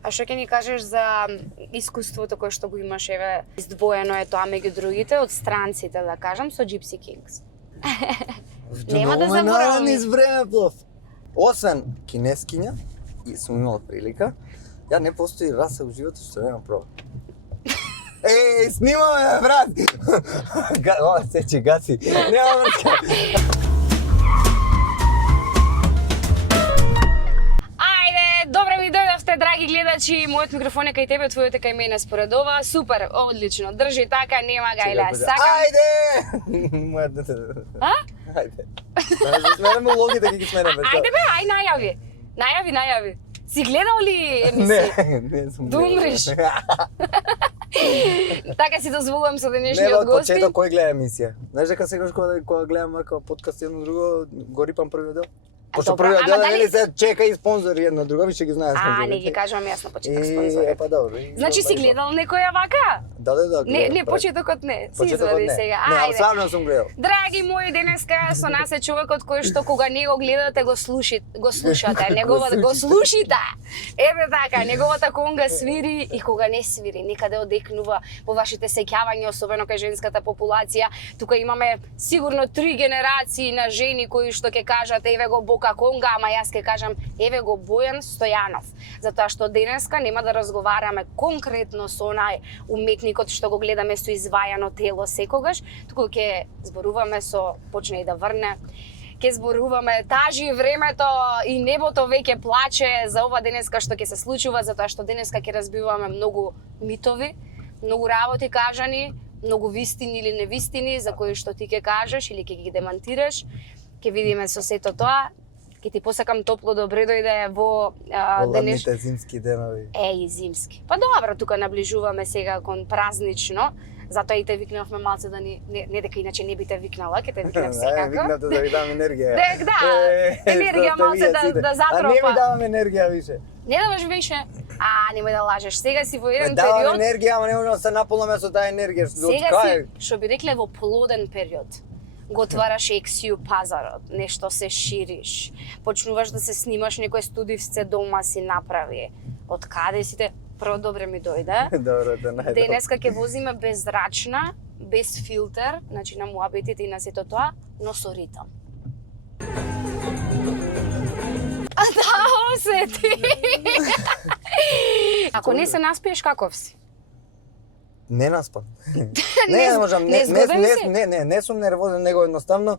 А што ќе ни кажеш за искуството кое што го имаш, еве, издвоено е тоа меѓу другите, од странците, да кажам, со Gypsy Kings? Нема да заборавам. Низ времеплов. Освен кинескиња, и сум имал прилика, ја не постои раса во животот што немам проба. Снимаме, брат! Ова сече гаси. Нема врска. Добре ми дојдовте, драги гледачи, мојот микрофон е кај тебе, твојот е кај мене според ова. Супер, одлично, држи така, нема гајле. Сакам... Ајде! Мојот дете. А? Ајде. Да сменеме улогите, ќе ги сменеме. Ајде бе, ај најави. Најави. Си гледал ли емисија? Не сум. Да умреш. Така си дозволувам со денешниот гости. Не, гости. почеток кој гледа емисија? Знаеш дека секогаш кога гледам како подкаст едно друго, го рипам првиот дел? Пошто првиот дел нели се чека и спонзори едно друго, више ги знаеш спонзорите. Не ги кажувам јас на почеток спонзори. Па добро. Значи си гледал некоја вака? Да. Не, почетокот не. Си извади сега. Не, стварно сум гледал. Драги мои, денеска со нас е човекот кој што кога не го гледате го слушате, го слушате. Еве така, неговата конга свири и кога не свири, некаде одекнува во вашите сеќавања, особено кај женската популација. Тука имаме сигурно 3 генерации на жени кои што ќе кажат еве го Бока Конга, ама јас ќе кажам еве го Бојан Стојанов. Затоа што денеска нема да разговараме конкретно со онај уметникот што го гледаме со извајано тело секогаш, туку ќе зборуваме со почне и да врне. Ќе зборуваме тажи времето и небото веќе плаче за ова денеска што ќе се случува, затоа што денеска ќе разбиваме многу митови, многу работи кажани, многу вистини или невистини за кои што ти ќе кажеш или ќе ги демантираш. Ќе видиме со сето тоа. Ќе ти посакам топло добре дојде во ладните зимски денови. И зимски. Па добро, тука наближуваме сега кон празнично. Затоа и те викнавме малце да не дека иначе не би те викнала, ќе те викнав секако. Викнате да ви дам енергија. Да, енергија малце да затропа. Не ми давам енергија више. Не даваш више? Немој да лажеш. Сега си во еден давам период. Давам енергија, ама не можам да се наполнам со таа енергија. Сега си, што би рекле, во плоден период. Го отвараш ексију пазарот, нешто се шириш, почнуваш да се снимаш некој студивсце дома си направи. Од каде си те? Прво добре ми дојде. Добро, да најдам. Денеска ќе возиме беззрачна, без филтер, значи на муабетите и на сето тоа, но со ритам. Да, осети! Ако не се наспиеш, каков си? Не наспан. Не можам, не сум нервозен, него едноставно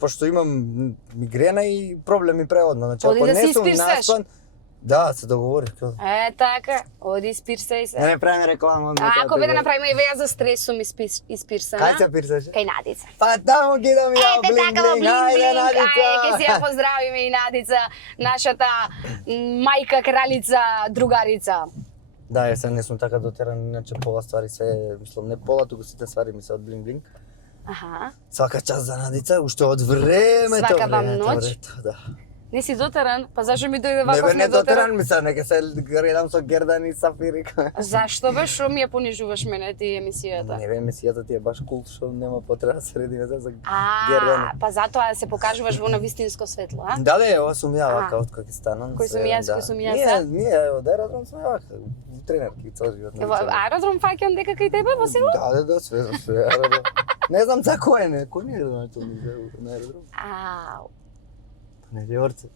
пошто имам мигрена и проблеми преводно. Значи ако не сум наспан, да, се договорив. Така, оди спирсај се. Не правиме реклама. Ако бе да направиме и веја за стрес сум испирсана. Кај се пирсаш? Кај Надица. Па таму ги дам ја блинг, ајде Надица. Ке си ја поздравиме и Надица, нашата мајка, кралица, другарица. Да, јас не сум така дотеран, иначе пола ствари се, мислам, не пола, туку сите ствари ми се од блинг. Аха. Свака час за Надица, уште од времето. Свака вам ноќ? Да. Не си дотеран? Па зашо ми дојде ваков недотеран? Не дотеран, мислам, нека се гледам со Гердан и Сафири. Зашто бе, шо ми ја понижуваш мене ти емисијата? Не бе, емисијата ти е баш култ, шо нема потреба се редиме за Гердан. Па затоа се покажуваш во на вистинско светло, а? Да, ова сум ја вака, од кога ќе станам. Кој сум јас, кој сум јас? Ние, од аеродром сум ја вака, тренерки, цел живот. Аеродром фаќам дека кај тебе во село? Да, све аеродром. Не знам за кој не, кој не е на аеродром? Не е Орце.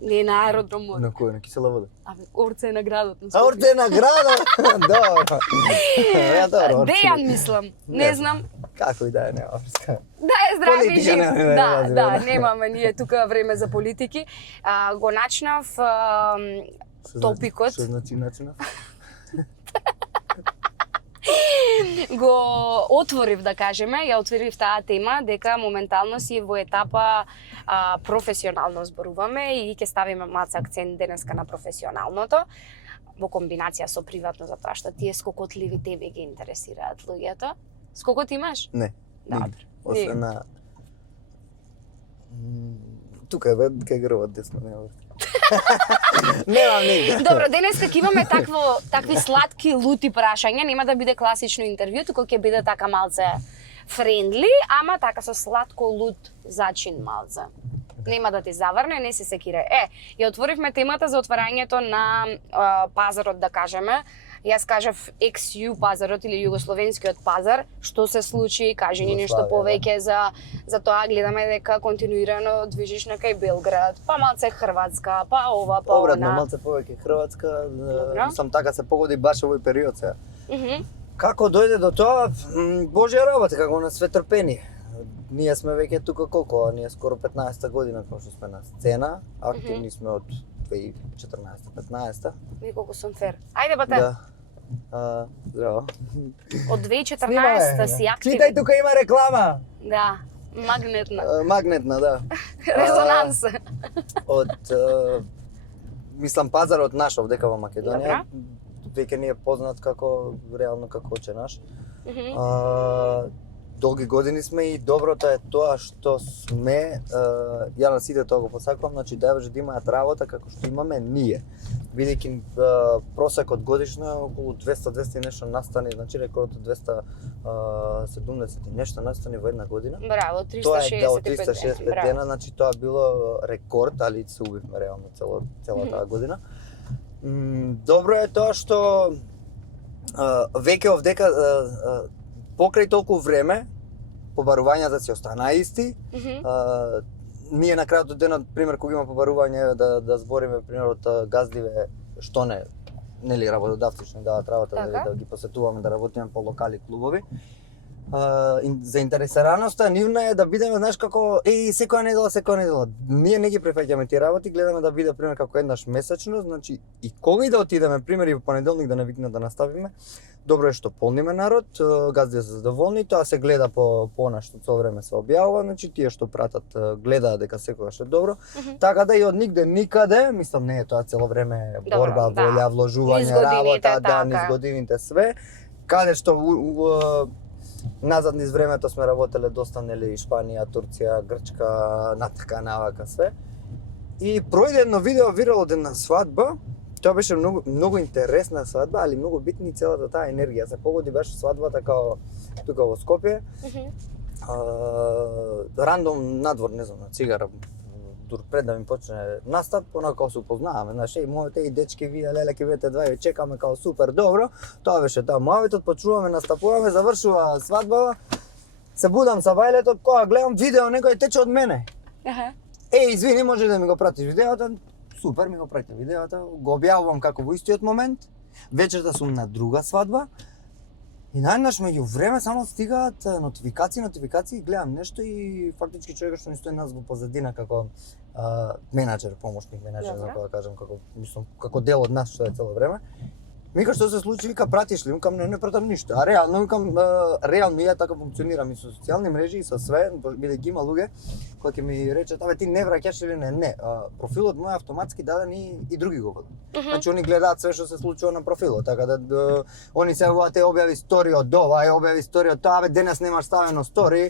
Не е на аеродромот. На кој? На Кисела вода? Орце е на градот. Орце е на градот? Добро. Дејан мислам, не знам. Како и да е, нема врска. Да е здрави жив. Да, немаме ние тука време за политики. Го начнав топикот. Што значи начинав? Го отворив, да кажеме, ја отворив таа тема, дека моментално си во етапа професионално зборуваме и ќе ставиме малце акцент денеска на професионалното, во комбинација со приватно, затоа што тие скокотливи тебе ги интересираат луѓето. Скокот имаш? Не. Добро. Освен на... Тука бе, кај гробот десно, нема. Немам нигде. Добро, денеска ќе имаме такви сладки, лути прашања, нема да биде класично интервју, туку ќе биде така малце френдли, ама така со сладко лут зачин малце. Нема да ти заврне, не се секира. Ја отворивме темата за отварањето на пазарот, да кажеме. Јас кажав XU пазарот или југословенскиот пазар. Што се случи? Кажи ни нешто повеќе за тоа. Гледаме дека континуирано движиш на кај Белград, па малце Хрватска, па ова, па она. Обратно, малце повеќе Хрватска. Сам така се погоди баш овој период сега. Како дојде до тоа? Божја работа, како на све трпение. Ние сме веќе тука колку? Ние скоро 15-та година како што сме на сцена. Активни сме од 2014-15. Неколку сум фер. Ајде бате. Да. Здраво. Од 2014 си активен. Читај, тука има реклама. Да, магнетна. Магнетна, да. Резонанс. Од мислам пазарот наш овдека во Македонија. Веќе ни е познат како реално како оче наш. Долги години сме и доброто е тоа што сме, ја на сите тоа го посакувам, значи да имаат работа како што имаме ние. Бидејќи просекот годишно е околу 200 и нешто настани, значи рекордот 270 и нешто настани во една година. Браво, 365 тоа е од 365 дена, значи тоа било рекорд, али се убивме реално цела таа година. Добро е тоа што веќе овдека покрај толку време побарувањата си останаа исти. Ние на крајот од денот, пример, кога има побарување да збориме пример од газдиве што нели работодавци што ни даваат работа да ги посетуваме, да работиме по локали клубови. Заинтересираноста нивна е да бидеме, знаеш како, секоја недела. Ние не ги префаќаме тие работи, гледаме да биде пример како еднаш месечно, значи и кога и да отидеме, пример и во понеделник да навикнат да наставиме. Добро е што полниме народ, газдите се задоволни, тоа се гледа по она што цело време се објавува, значи тие што пратат гледаат дека секогаш е добро. Така да и од нигде никаде, мислам не е тоа цело време борба, волја, вложување, работа, низ годините све. Каде што назад низ времето сме работеле доста, нели, Шпанија, Турција, Грчка, натака, навака све. И пројде едно видео вирал од една свадба. Тоа беше многу интересна свадба, али многу битна и целата таа енергија. Се погоди беше свадбата као тука во Скопје. Рандом надвор, не знам, на цигара, дур пред да ми почне настап, онако се упознаваме, знаеш, моите и дечки, вие леле ке бидете два и чекаме као супер добро. Тоа беше тоа мојавитот, почнуваме, настапуваме, завршува свадбава. Се будам са бајлето, кога гледам видео, некој тече од мене. Извини, може да ми го пратиш видеото? Супер, ми го праќа видеото, го објавувам како во истиот момент. Вечерта сум на друга свадба. И најнаш меѓу време само стигаат нотификации, гледам нешто и фактички човекот што ни стои нас во позадина како менаџер, помошник менаџер, за да кажам, како дел од нас што е цело време. Вика, што се случи, вика, пратиш ли? Викам, не пратам ништо. А реално, викам, реално ја така функционирам и со социјални мрежи и со све, бидејќи има луѓе кои ќе ми речат, ти не враќаш или не? Не, профилот мој автоматски даден и други го водат. Значи, они гледаат све што се случува на профилот, така да они се објави стори од ова, објави стори од тоа, денес немаш ставено стори.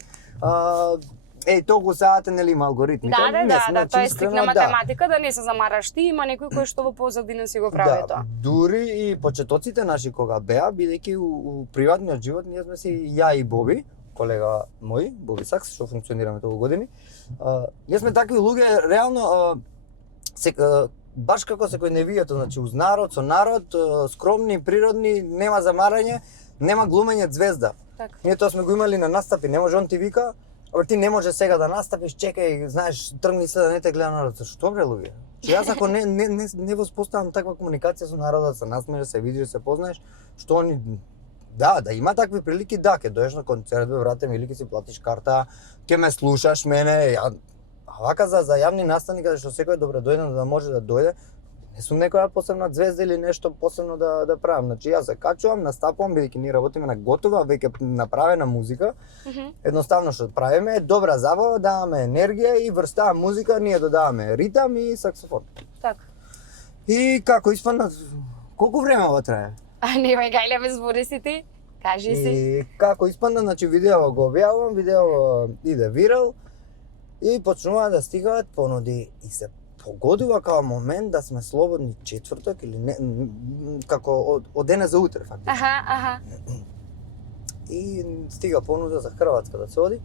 Толку саате, нели има алгоритми. Да, тоа е стрикна математика, да не се замараш ти, има некој кој што во позадина си го прави тоа. Дури и почетоците наши кога беа, бидејќи у приватниот живот ние сме си ја и Боби, колега мој, Боби Сакс, што функционираме толку години. Ние сме такви луѓе, реално, баш како секој невијето, значи уз народ, со народ, скромни, природни, нема замарање, нема глумење звезда. Ние тоа сме го имали на настапи, не може он ти вика, ти не може сега да настапиш, чекај, знаеш, тргни се да не те гледа народ. Што бре луѓе? Че јас ако не воспоставам таква комуникација со народот, се насмееш, се видиш, се познаеш, што они да има такви прилики, да, ќе доеш на концерт, брате, или ќе си платиш карта, ќе ме слушаш мене, вака за јавни настани каде што секој добро дојде да може да дојде. Не сум некоја посебна звезда или нешто посебно да правам. Значи јас се качувам, настапувам, бидејќи ние работиме на готова, веќе направена музика. Едноставно што правиме е добра забава, даваме енергија и врз таа музика ние додаваме ритам и саксофон. Така. И како испадна, колку време ова трае? Немај гајле без борисите, кажи си. И како испадна, значи видео го објавувам, видео иде вирал и почнува да стигаат понуди и се погодува као момент да сме слободни четврток или не, како од денес за утре фактично. И стига понуда за Хрватска да се оди.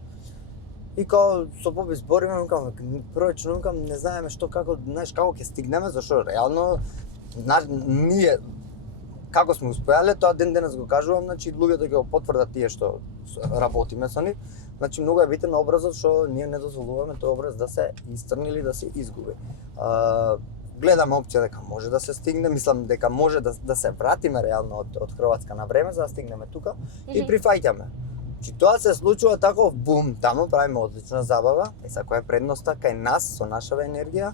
И као со Боби збориме, викам, првично викам, не знаеме што како, знаеш како ќе стигнеме, зашто реално ние како сме успеале, тоа ден денес го кажувам, значи луѓето ќе го потврдат тие што работиме со нив. Значи многу е битен образот што ние не дозволуваме тој образ да се истрни или да се изгуби. Гледаме опција дека може да се стигне, мислам дека може да се вратиме реално од Хрватска на време за да стигнеме тука и прифаќаме. Значи тоа се случува таков бум, таму правиме одлична забава. Сега која е предноста кај нас со нашава енергија,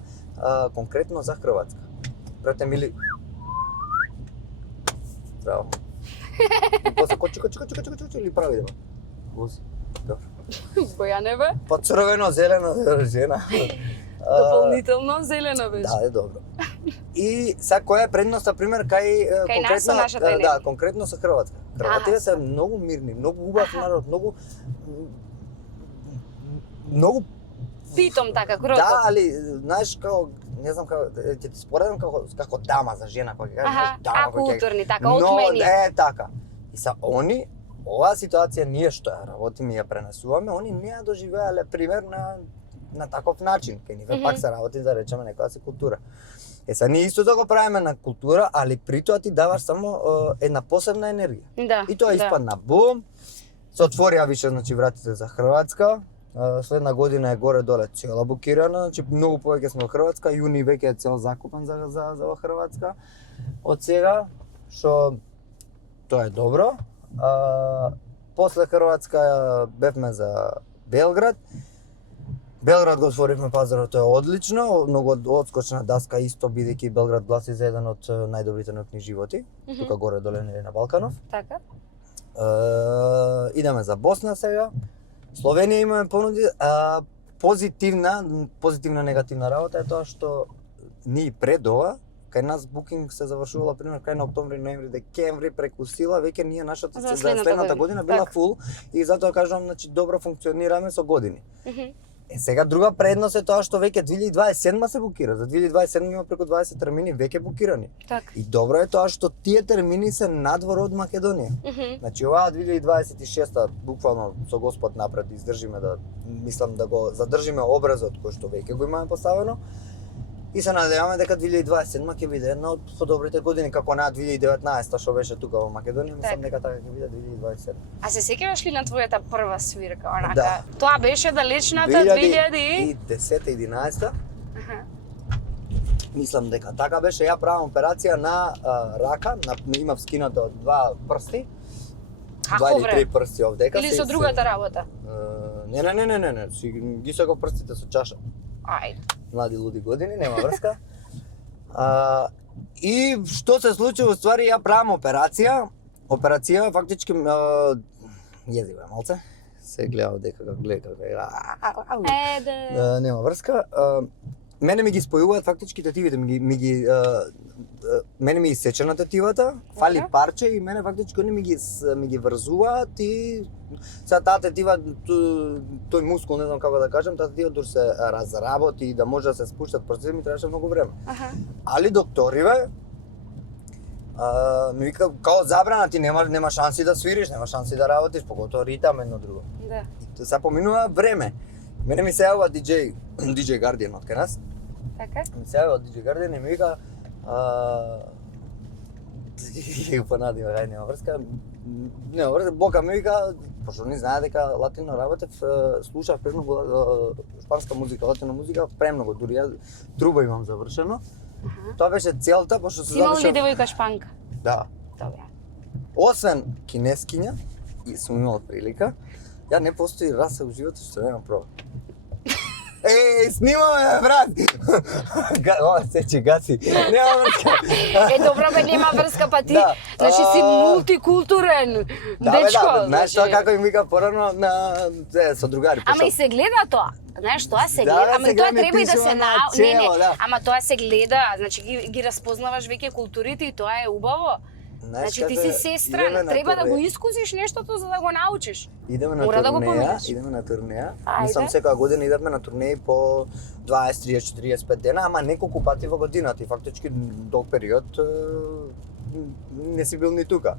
конкретно за Хрватска. Прете мили. Браво. И после кочи или прави деба. Вози. Добро. Бојанева, Па црвено, зелено, жена. дополнително зелено беше. Да, е добро. И сега која е предноста пример кај нас со нашата енергија. да, конкретно со Хрватска. Хрватите се многу мирни, многу убав народ, многу Питом така кротко. да, али знаеш како не знам како ќе ти споредам како дама за жена која ќе кажеш дама која културни така отмени. така. И са они оваа ситуација ние што ја работиме и ја пренесуваме, они не ја доживеале пример на таков начин. Кај ниве пак се работи да речеме некоја си култура. Сега ние исто да го правиме на култура, али при тоа ти даваш само една посебна енергија. Да. И тоа испадна бум. Се отворија више значи вратите за Хрватска. Следна година е горе-доле цела букирана, значи многу повеќе сме во Хрватска, јуни веќе е цел закупан за Хрватска. Од сега, што тоа е добро. После Хрватска бевме за Белград. Белград го отворивме пазарот, тоа е одлично, многу одскочна даска исто бидејќи Белград гласи за еден од најдобрите научни животи, тука горе-доле на Балканов. Така. Идеме за Босна сега. Словенија имаме понуди, позитивна негативна работа е тоа што ние пред ова, кај нас букинг се завршувала пример крај на октомври, ноември, декември преку сила, веќе ние нашата за следната година била фул и затоа кажувам, значи добро функционираме со години. Сега друга предност е тоа што веќе 2027 се букира. За 2027 има преку 20 термини веќе букирани. Така. И добро е тоа што тие термини се надвор од Македонија. Значи оваа 2026 буквално со Господ напред издржиме да мислам да го задржиме образот кој што веќе го имаме поставено. И се надеваме дека 2027 ќе биде една од подобрите години како на 2019 што беше тука во Македонија, мислам дека така ќе биде 2027. А се сеќаваш ли на твојата прва свирка, онака? Да. Тоа беше далечната 2010 2011. Мислам дека така беше, ја правам операција на рака, имав скинато два прсти. Два или три прсти овдека. Или со другата работа? Не, ги се го прстите со чаша. Ајде. Млади луди години, нема врска. И што се случи, во ствари ја правам операција фактички језива малце. Се гледа дека нема врска. Мене ми ги спојуваат фактички тетивите, мене ми исечена тетивата, фали парче и мене фактички они ми ги врзуваат и сега таа тетива, тој мускул, не знам како да кажам, таа тетива дур се разработи и да може да се спуштат прстите, ми требаше многу време. Али докториве ми вика као забрана, ти нема шанси да свириш, нема шанси да работиш, поготово ритам едно друго. Да. И сега поминува време. Мене ми се јавува DJ Guardian од кај нас. Така? Ми се јавува DJ Guardian и ми вика го понадима, ај нема врска. Нема врска, Бока ми вика, пошто не знае дека латино работев, слушав премногу шпанска музика, латино музика, премногу, дури ја труба имам завршено. Тоа беше целта, пошто се завршав. Си имал ли девојка шпанка? Да. Добре. Освен кинескиња, и сум имал прилика, ја не постои раса во животот што немам пробав. Снимаме, брат! Ова сече гаси. Нема врска. Добро бе, нема врска, па ти, значи си мултикултурен дечко. Да, знаеш тоа како им вика порано со другари. Ама и се гледа тоа. Знаеш, тоа се гледа, ама тоа треба и да се ама тоа се гледа, значи ги распознаваш веќе културите и тоа е убаво. Значи ти си сестра, треба да го искусиш нештото за да го научиш. Идеме на турнеја, Мислам секоја година идеме на турнеи по 20, 30, 45 дена, ама неколку пати во годината и фактички долг период не си бил ни тука.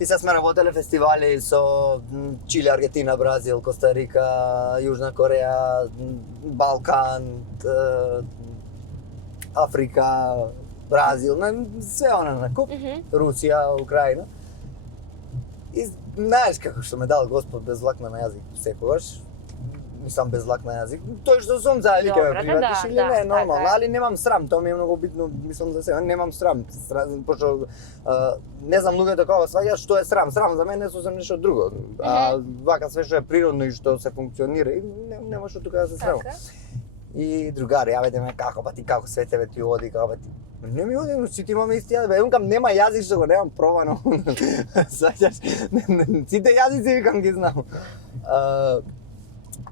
И сега сме работеле фестивали со Чиле, Аргентина, Бразил, Коста Рика, Јужна Кореја, Балкан, Африка, Бразил, све она на куп, Русија, Украина. И знаеш како што ме дал Господ без лак на јазик секогаш. Мислам без лак на јазик. Тој што сум за или ке ме прифатиш или не, нормално, али немам срам, тоа ми е многу битно, мислам за себе, немам срам, пошто не знам луѓето како сваѓаат што е срам. Срам за мене е сосем нешто друго. А вака све што е природно и што се функционира, и нема што тука да се срамам. И другари, јавете ме како па ти како све тебе ти оди, како па ти. Не ми оди, но сите имаме исти јазик. Бе, викам нема јазик што го немам пробано. Сваќаш? Сите јазици викам ги знам.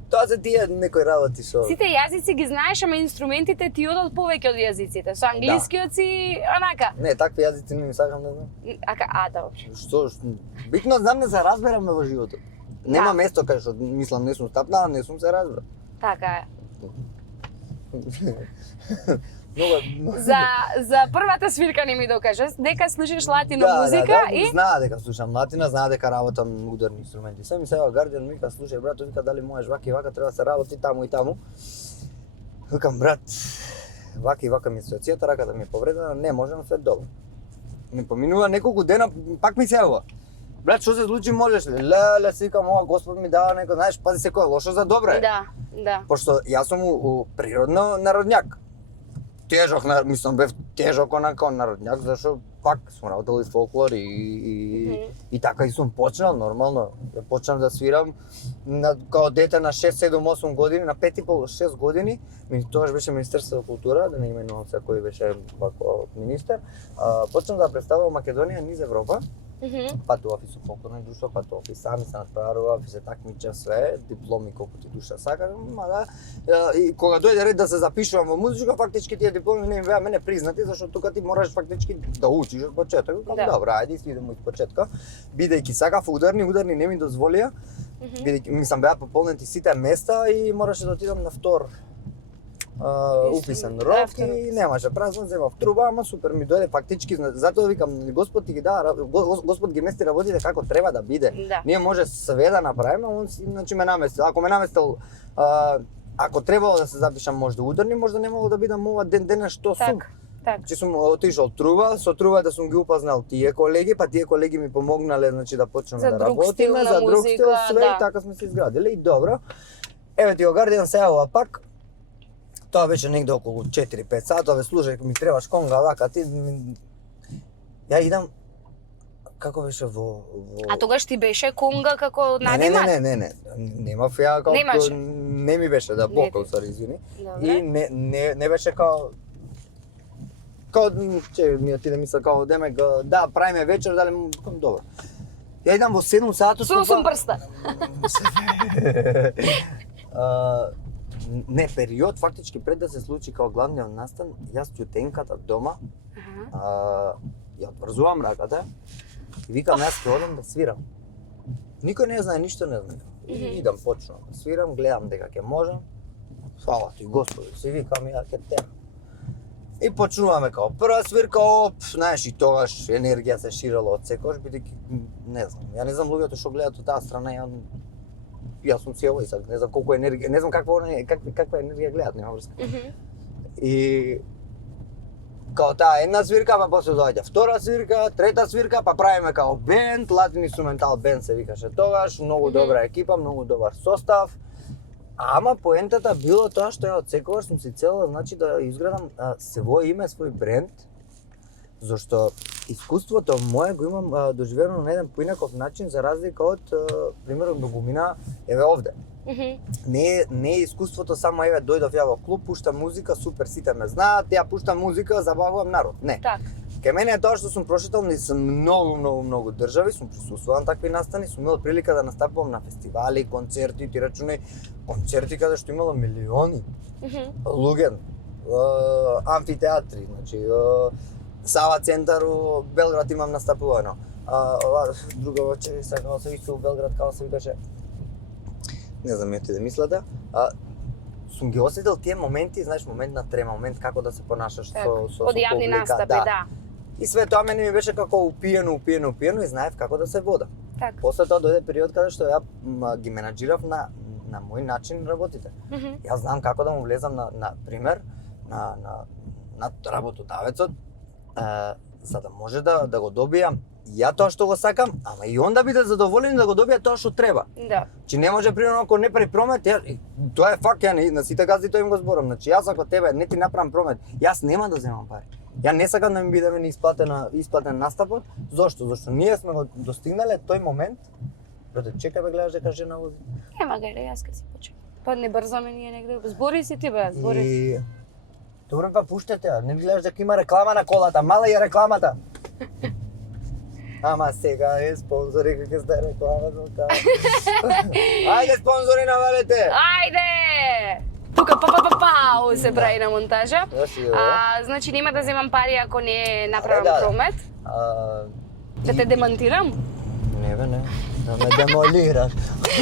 Тоа се тие некои работи што... Сите јазици ги знаеш, ама инструментите ти одат повеќе од јазиците. Со англискиот си онака. Не, такви јазици не ми сакам да знам. Да, воопшто. Што? Битно знам да се разбераме во животот. Нема место кај што мислам не сум стапнала, не сум се разбрал. Така е. За првата свирка не ми докажа дека слушаш латино музика и знаа дека слушам латина, знаа дека работам ударни инструменти. Се ми сева Гардиан ми вика слушај брат, вика дали можеш вака и вака треба да се работи таму и таму. Викам брат, вака и вака ми ситуацијата, раката ми е повредена, не можам све добро. Не поминува неколку дена, пак ми се јавува. Брат, што се случи, можеш ли? Леле, си викам, ова Господ ми дава некој, знаеш, пази се кој е лошо за добро е. Да. Пошто јас сум природно народњак. Тежок, мислам, бев тежок онака народњак, зашто пак сум работел и фолклор и така и сум почнал нормално. Почнав да свирам као дете на 6, 7, 8 години, на 5,5-6 години. Тогаш беше Министерство за култура, да не именувам се кој беше вако министер. Почнав да представувам Македонија низ Европа. Патував и со фолклорни друштва, патував и сами се натпреварував и се такмичев све, дипломи колку ти душа сакам, и кога дојде ред да се запишувам во музика, фактички тие дипломи не ми беа мене признати, зашто тука ти мораш фактички да учиш од почеток. Добро, ајде идемо од почетка. Бидејќи сакав ударни не ми дозволија, бидејќи мислам беа пополнети сите места и мораше да отидам на втор уписен рок и немаше празно, земав труба, ама супер ми дојде фактички, затоа викам Господ ти ги дава, Господ ги мести работите како треба да биде. Ние може све да направиме, он значи ме наместил. Ако ме наместил, ако требало да се запишам можда ударни, можда немало да бидам ова денес што сум. Че сум отишол труба, со трубата сум ги упознал тие колеги, па тие колеги ми помогнале значи да почнеме да работиме за друг стил, све и така сме се изградиле и добро. Еве ти го Гардиан се јавува пак. Тоа беше негде околу 4-5 сатови, слушај, ми требаш конга, вака, ти... Ја идам, како беше во... А тогаш ти беше конга како надимак? Не, немав ја како... Не ми беше, да, бокал, сори, извини. И не беше као... Че ми отиде мисла као демек, да, правиме вечер, дали му... Добро. Ја идам во 7 сатот... Со 8 прста. Не, период фактички пред да се случи као главниот настан, јас ќутенката дома, ја отврзувам раката и викам јас ќе одам да свирам. Никој не знае, ништо не знае. И идам, почнувам да свирам, гледам дека ќе можам. Фала ти Господи, си викам ја ќе терам. И почнуваме као прва свирка, знаеш, и тогаш енергија се ширала од секојаш, бидејќи не знам. Ја не знам луѓето што гледаат од таа страна, јас сум си овој сак, не знам колку енергија, не знам каква енергија гледат, нема врска. И као таа една свирка, па после доаѓа втора свирка, трета свирка, па правиме као бенд, латин инструментал бенд се викаше тогаш, многу добра екипа, многу добар состав. Ама поентата било тоа што ја одсекогаш сум си целила, значи да изградам свој име, свој бренд, зашто искуството мое го имам доживено на еден поинаков начин за разлика од примерно многумина еве овде. Не е искуството само еве дојдов ја во клуб, пуштам музика, супер сите ме знаат, ја пуштам музика, забавувам народ. Не. Кај мене е тоа што сум прошетал низ многу држави, сум присуствувал на такви настани, сум имал прилика да настапувам на фестивали, концерти, ти рачунај концерти каде што имало милиони луѓе, амфитеатри, значи Сава центару, Белград имам настапувано. Ова друга вечер сакам се исто во Белград, како се викаше. Не знам ја ти да мислата. Сум ги осетил тие моменти, знаеш, момент на трема, момент како да се понашаш со од јавни настапи, да. И све тоа мене ми беше како упиено и знаев како да се вода. Така. После тоа дојде период каде што ја ги менаџирав на мој начин работите. Јас знам како да му влезам на пример на работодавецот, за да може да го добијам ја тоа што го сакам, ама и он да биде задоволен да го добија тоа што треба. Да. Че не може примерно ако не прави промет, тоа е факт, ја на сите газди тоа им го зборам. Значи јас ако тебе не ти направам промет, јас нема да земам пари. Ја не сакам да ми биде мене исплатен настапот. Зошто? Зашто ние сме го достигнале тој момент. Брате, чекај бе, гледаш дека жена вози. Нема гајле, јас ка си почнем. Па не брзаме ние негде. Збори си ти бе, збори си. И добро па пуштете, не гледаш дека има реклама на колата, мала е рекламата. Ама сега е спонзори како сте рекламата. Ајде спонзори навалете. Ајде! Тука пау се прави на монтажа. Значи нема да земам пари ако не направам промет. Да те демантирам? Не бе, не. Да ме демолираш.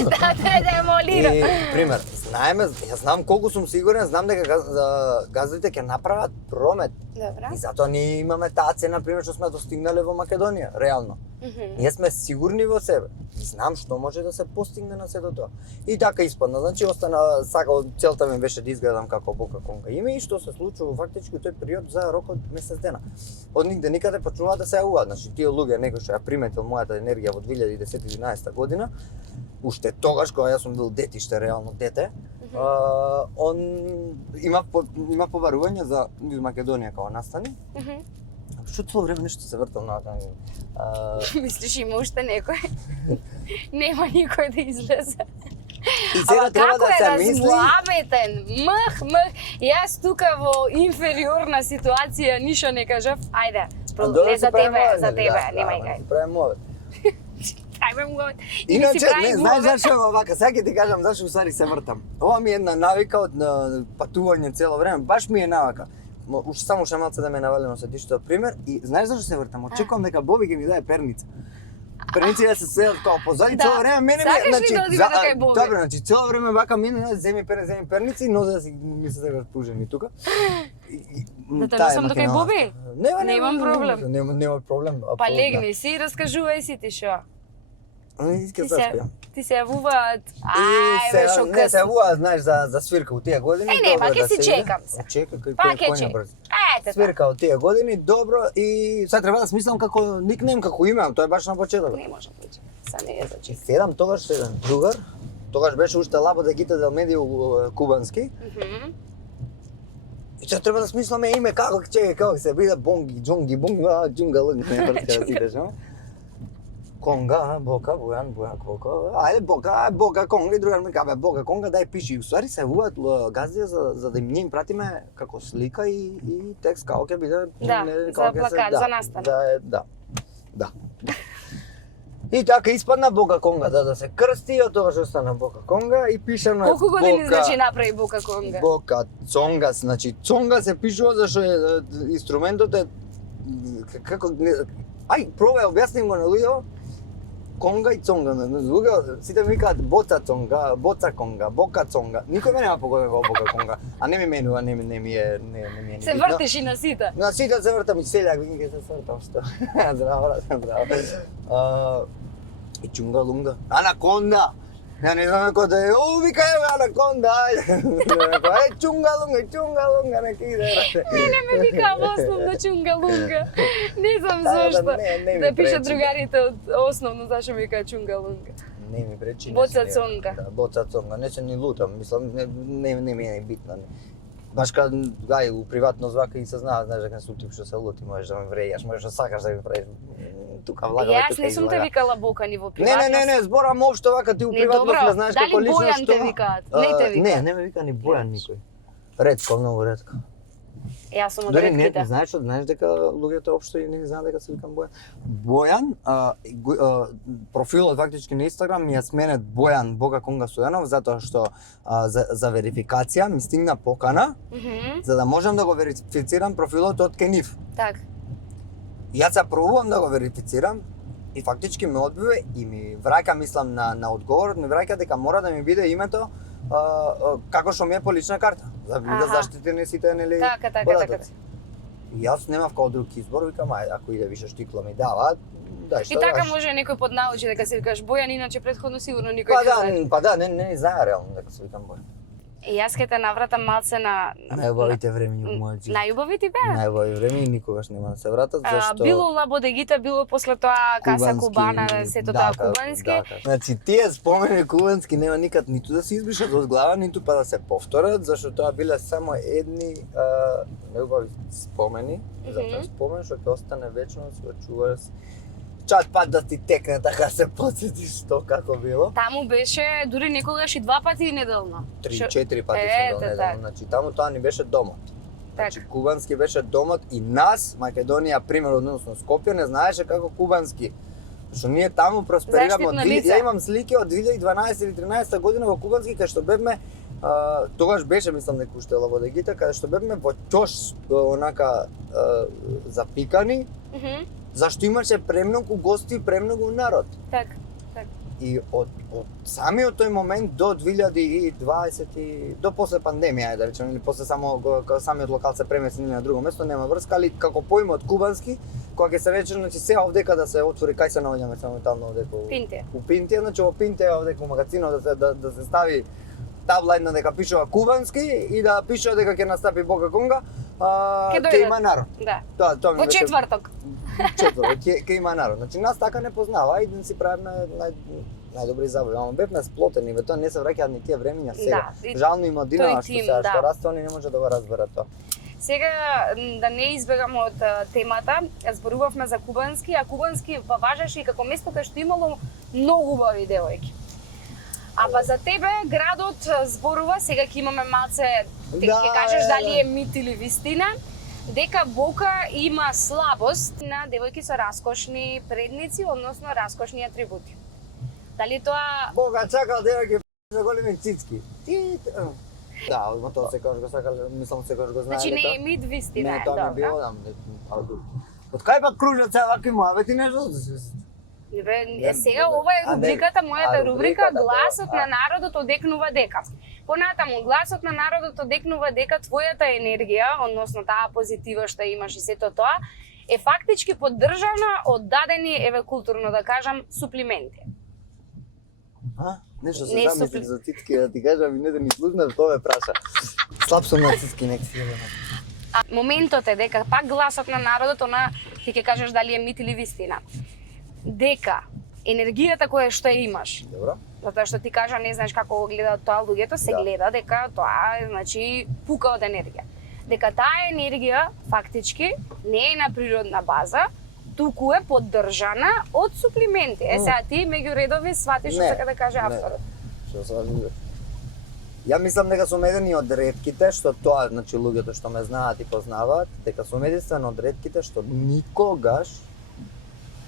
Да те демолирам. И, пример, јас знам колку сум сигурен, знам дека газдите ќе направат промет. Добра. И затоа ние имаме таа цена, пример, што сме достигнале во Македонија, реално. Ние сме сигурни во себе. И знам што може да се постигне на сето тоа. И така испадна. Значи, целта ми беше да изгледам како Бока Конга име и што се случува фактички тој период за рок од месец дена. Од нигде никаде почнуваат да се јавуваат. Значи, тие луѓе, некој што ја приметил мојата енергија во 2010-2011 година, уште тогаш кога јас сум бил детиште, реално дете, он има побарување за Македонија како настани. Што цело време нешто се вртам на таму. Мислиш има уште некој? Нема никој да излезе. И сега треба да се мисли. Размуаветен, јас тука во инфериорна ситуација ништо не кажав. Ајде, не за тебе, немај гај. Правим мовет. Ајде мовет. Иначе, не, знаеш зашто вака, сега ќе ти кажам зашто усари се вртам. Ова ми е една навика од патување цело време, баш ми е навика. Уште само малце да ме навалено се тишто пример и знаеш зашто се вртам? Очекувам дека Боби ќе ми даде перница. Перници да се седат како позади цело време, мене ми значи да одиме до кај Боби. Добро, значи цело време вака мине, земи перници и нозе да си ми се сега пужени тука. Да те носам до кај Боби? Немам проблем. Нема проблем. Па легни си и раскажувај си ти шо. Ти се јавуваат. Ајде, шо не се јавуваат, знаеш, за свирка у тие години. Нема, ќе си чекам се. Чекај, па ќе чекам. Ете свирка у тие години, добро и сега треба да смислам како никнем, како име, тоа е баш на почеток. Не можам да чекам. Са не е за чекам. Седам тогаш со еден другар, тогаш беше уште Лабо де Гита дел Медио кубански. И сега треба да смисламе име како се биде Бонги, Џонги, Џунгалък, не прска да сидеш, но? Конга, Бока, Бојан, Бока. Ајде Бока, Конга и другар ми кабе Бока, Конга, дај пиши. И усвари се јавуваат газди за да им пратиме како слика и текст како ќе биде. Да, за плакат, за настан. Да. И така испадна Бока Конга, да се крсти, од тоа што стана Бока Конга и пишано е колку години значи направи Бока Конга? Бока Цонга, значи Цонга се пишува зашто инструментот е како пробај објасним го на луѓето. Конга и Цонга, луѓе сите ми викаат Боца Цонга, Боца Конга, Бока Цонга. Никој ме нема погоден во Бока Конга, а не ми менува, не ми е ни се вртиш и на сите. На сите се вртам и селјак, виќе се вртам што. Здраво. И Чунга Лунга, Анаконда. Ја не знам како да е, вика е Анаконда, ајде. Чунга Лунга, не ки иде. Не ме викаа основно Чунга Лунга. Не знам зошто. Да пишат другарите од основно зашто ми викаа Чунга Лунга. Не ми пречи. Боца Цонга. Да, Боца Цонга, не се ни лутам, мислам не ми е битно. Баш кога у приватно звака и се знае, знаеш дека сум тип што се лути, можеш да ме врејаш, можеш да сакаш да ми правиш тука влага. Јас не сум те викала Бока ни во приватност. Не, зборам општо вака ти у приватност не знаеш како лично што. Дали Бојан те викаат? Не те викаат. Не ме вика ни Бојан никој. Ретко, многу ретко. Јас сум од дори ретките. Не знаеш дека луѓето општо и не знаат дека се викам Бојан. Бојан, профилот фактички на Инстаграм ми ја сменет Бојан Бока Конга Стојанов затоа што за верификација ми стигна покана за да можам да го верифицирам профилот од Кениф. Така. Јас се пробувам да го верифицирам и фактички ме одбива и ми враќа, мислам, на одговорот, ми враќа дека мора да ми биде името како што ми е по лична карта, за да биде заштитени сите, нели, Така. податоци. И јас немав као друг избор, викам, ајде, ако иде више штикло ми даваат, дај што И така даш. може некој поднаучи дека се викаш Бојан, иначе претходно сигурно никој Па да, не знае реално дека се викам Бојан. И јас ке те навратам малце на Најубавите времиња во мојот живот. најубавите беа. Најубави време никогаш нема да се вратат, зашто... Било лабодегита, било после тоа каса Кубански, кубана, сето тоа кубански. Значи, тие спомени кубански нема никад ниту да се избришат од глава, ниту па да се повторат, зашто тоа биле само едни неубави спомени, затоа спомен што ќе остане вечно, се чуваш чат пат да ти текне така се потсетиш што како било. Таму беше дури некогаш и 2 пати неделно. 3-4 пати се донедавно, значи таму тоа ни беше домот. Значи кубански беше домот и нас, Македонија, пример, односно Скопје, не знаеше како кубански. Што ние таму просперираме, ја имам слики од 2012 или 13 година во кубански, кај што бевме, тогаш беше, мислам, дека уште лабодегите, каде што бевме во ќош, онака, запикани, зашто имаше премногу гости, премногу народ. Так. И од самиот тој момент до 2020 до после пандемија, да речеме, или после самиот локал се премести на друго место, нема врска, али како поимот кубански, кога ќе се рече, значи сега овдека да се отвори, кај се наоѓаме само таму овдека? Пинте. У Пинте, значи во Пинте овдека во магазинот да се стави табла една дека пишува кубански и да пишува дека ќе настапи Бока Конга, ќе има народ. Да. Тоа ми во беше... четврток. Четврток, ќе има народ. Значи нас така не познава, ајде си правиме најдобри забави. Ама бевме сплотени, бе тоа не се враќаат ни тие времиња сега. Да, жално има динама што сега да. Што расте, они не може да го разберат тоа. Сега да не избегам од темата, зборувавме за кубански, а кубански важеше и како место кај што имало многу убави девојки. А па за тебе градот зборува, сега ќе имаме малце, ќе кажеш дали е мит или вистина, дека Бока има слабост на девојки со раскошни предници, односно раскошни атрибути. Дали тоа... Бога чакал девојки со големи цицки. Да, но тоа секогаш го сакал, мислам секогаш го знаеле. Значи не е мит, вистина е, добро. Не, тоа ми било од кај пак кружат сега вакви муабети нешто? Сега ова е рубриката, мојата рубрика, гласот на народот одекнува дека. Понатаму, гласот на народот одекнува дека твојата енергија, односно таа позитива што имаш и сето тоа, е фактички поддржана од дадени, еве културно да кажам, суплименти. Нешто се замислих за цицки, да ти кажам, и не да ни слушнав, тоа ме праша. Слаб сум на цицки, нек си моментот е дека пак гласот на народот, она ти ќе кажеш дали е мит или вистина. Дека енергијата која што имаш. Добро. Затоа што ти кажа, не знаеш како го гледаат тоа луѓето, се гледа дека тоа е, значи, пука од енергија. Дека таа енергија фактички не е на природна база, туку е поддржана од суплименти. Сега ти меѓу редови сватиш што сака да каже авторот. Што сватиш? Ја мислам дека сум еден од ретките што тоа, значи луѓето што ме знаат и познаваат, дека сум единствен од ретките што никогаш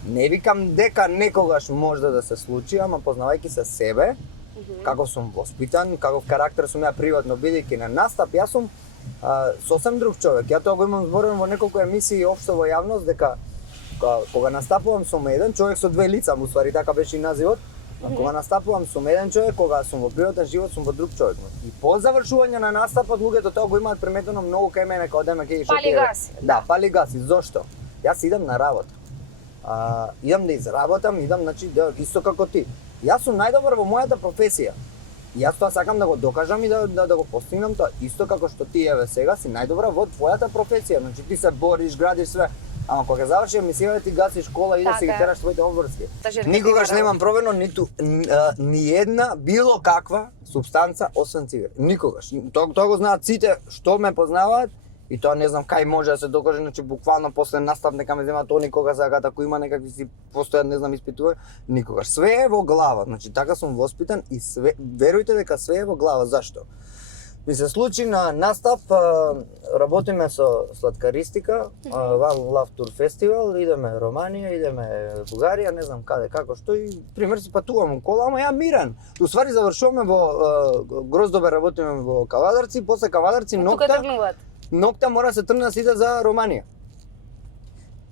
не викам дека некогаш може да се случи, ама познавајќи се себе, како сум воспитан, каков карактер сум ја приватно, бидејќи на настап, јас сум сосем друг човек. Ја тоа го имам зборено во неколку емисии општо во јавност, дека кога настапувам сум еден човек со две лица, муствари така беше и називот. Кога настапувам сум еден човек, кога сум во приватен живот сум во друг човек. И по завршување на настапот луѓето тоа го имаат приметено многу кај мене, кога одеме кај пали гаси. Да, пали гаси. Зошто? Јас идам на работа. Идам да изработам, идам, значи, исто како ти. Јас сум најдобар во мојата професија. Јас тоа сакам да го докажам и да го постигнам тоа. Исто како што ти еве сега си најдобра во твојата професија. Значи ти се бориш, градиш све. Ама кога заврши емисијата ти гасиш школа и да си ги тераш твоите обврски. Никогаш немам провено ниту ни една било каква супстанца освен цигари. Никогаш. Тоа го знаат сите што ме познаваат. И тоа не знам кај може да се докаже, значи буквално после настап нека ме земат они кога сакаат, ако има некакви си постојат, не знам, испитување, никогаш. Све е во глава, значи така сум воспитан и све, верујте дека све е во глава. Зашто? Ми се случи на настап, работиме со сладкаристика, One Love Tour Festival, идеме Романија, идеме Бугарија, не знам каде, како што и пример си патувам у кола, ама ја мирен. Уствари завршуваме во Гроздобе, работиме во Кавадарци, после Кавадарци Нокта. Нокта мора се тргне да се иде за Романија.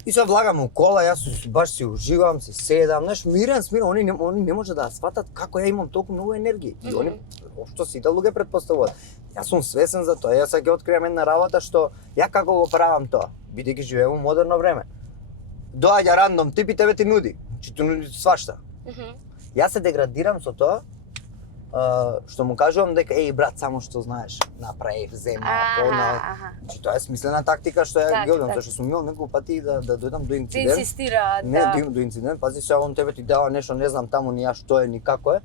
И се влагам у кола, јас баш си уживам, си седам, знаеш, мирен, они не може да сватат како ја имам толку многу енергија. И они општо сите луѓе претпоставуваат. Јас сум свесен за тоа, јас ќе откријам една работа што ја како го правам тоа, бидејќи живееме во модерно време. Доаѓа рандом тип и тебе ти нуди, значи ти нуди свашта. Јас се деградирам со тоа, што му кажувам дека еј брат, само што знаеш, направи, зема, значи тоа е смислена тактика што ја гledam, зашто сум имал неколку пати да дојдам до инцидент. Ти инсистира, Не, до инцидент, пази се он тебе ти дава нешто, не знам таму ни ја што е ни како е,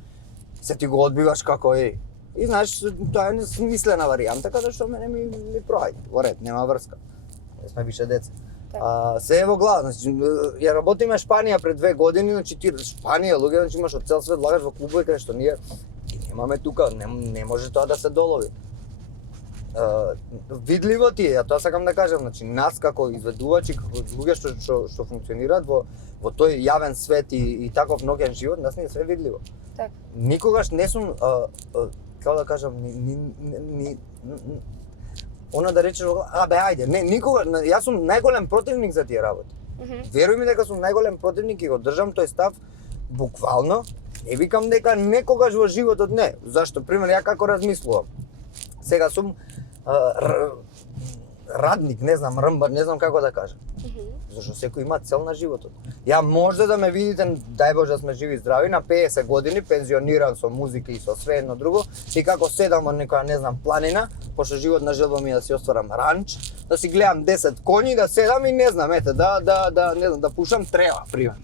се ти го одбиваш како е. И знаеш, тоа е смислена варијанта, каде што мене ми проаѓа, во ред, нема врска. Не сме више деца. Се е во глава, значи ја работиме Шпанија пред 2 години, значи ти Шпанија луѓе, значи имаш од цел свет, лагаш во клубови каде што ние немаме тука, не може тоа да се долови. Видливо ти е, ја тоа сакам да кажам, значи нас како изведувачи, како луѓе што функционираат во тој јавен свет и таков ноќен живот, нас не е све видливо. Така. Никогаш не сум како да кажам, она да речеш, ајде, не, никогаш, јас сум најголем противник за тие работи. Веруј ми дека сум најголем противник и го држам тој став буквално. Не викам дека некогаш во животот не. Зашто, пример, ја како размислувам. Сега сум радник, не знам, рмбар, не знам како да кажам. Зашто секој има цел на животот. Ја може да ме видите, дај Боже да сме живи и здрави, на 50 години, пензиониран со музика и со све едно друго, и како седам во некоја, не знам, планина, пошто животна желба ми е да си остварам ранч, да си гледам 10 коњи, да седам и не знам, ете, не знам, да пушам трева, пример.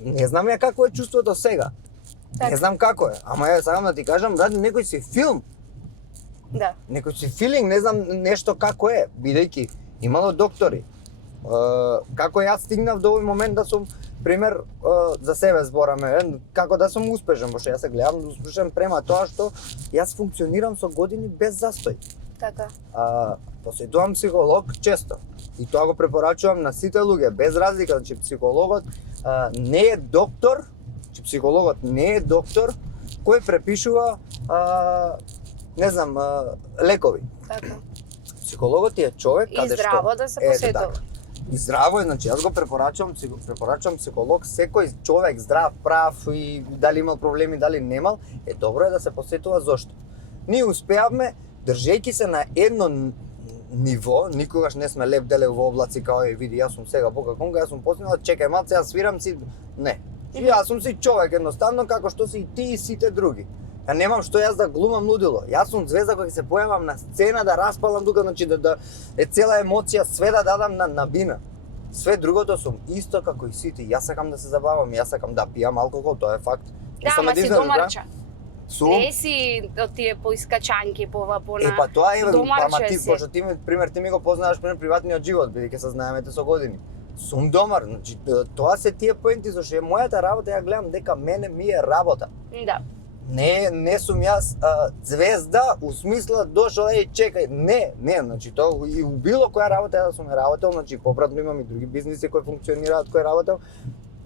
Не знам ја какво е чувството сега. Не знам како е, ама ја сакам да ти кажам, ради некој си филм. Да. Некој си филинг, не знам нешто како е, бидејќи имало доктори. Како јас стигнав до овој момент да сум, пример, за себе збораме, како да сум успешен, пошто јас се гледам успешен према тоа што јас функционирам со години без застој. Така. Посетувам психолог често и тоа го препорачувам на сите луѓе, без разлика, значи психологот не е доктор, значи психологот не е доктор кој препишува не знам, лекови. Така. Психологот е човек И каде што здраво да се посетува. И здраво е, значи јас го препорачувам психолог, секој човек здрав, прав и дали имал проблеми, дали немал, е добро е да се посетува. Зошто? Ние успеавме држејќи се на едно ниво, никогаш не сме леп деле во облаци као види јас сум сега Бока Конга, јас сум поснала, чекај малце, јас свирам си, не. Јас сум си човек едноставно како што си и ти и сите други. Ја немам што јас да глумам лудило. Јас сум звезда која ќе се појавам на сцена да распалам тука, значи да е цела емоција, све да дадам на бина. Све другото сум исто како и сите. Јас сакам да се забавам, јас сакам да пијам алкохол, тоа е факт. Да, ама си домарча. Сум. Не си од тие поискачанки по на Па тоа е, ама ти, си. пошто ти, пример, ти ми го познаваш приватниот живот, бидејќи се знаеме со години. Сум домар, значи тоа се тие поенти, зашто мојата работа ја гледам дека мене ми е работа. Да. Не сум јас звезда, у смисла дошол, чекај, не, значи тоа и у било која работа ја да сум работел, значи попратно имам и други бизниси кои функционираат, кои работел.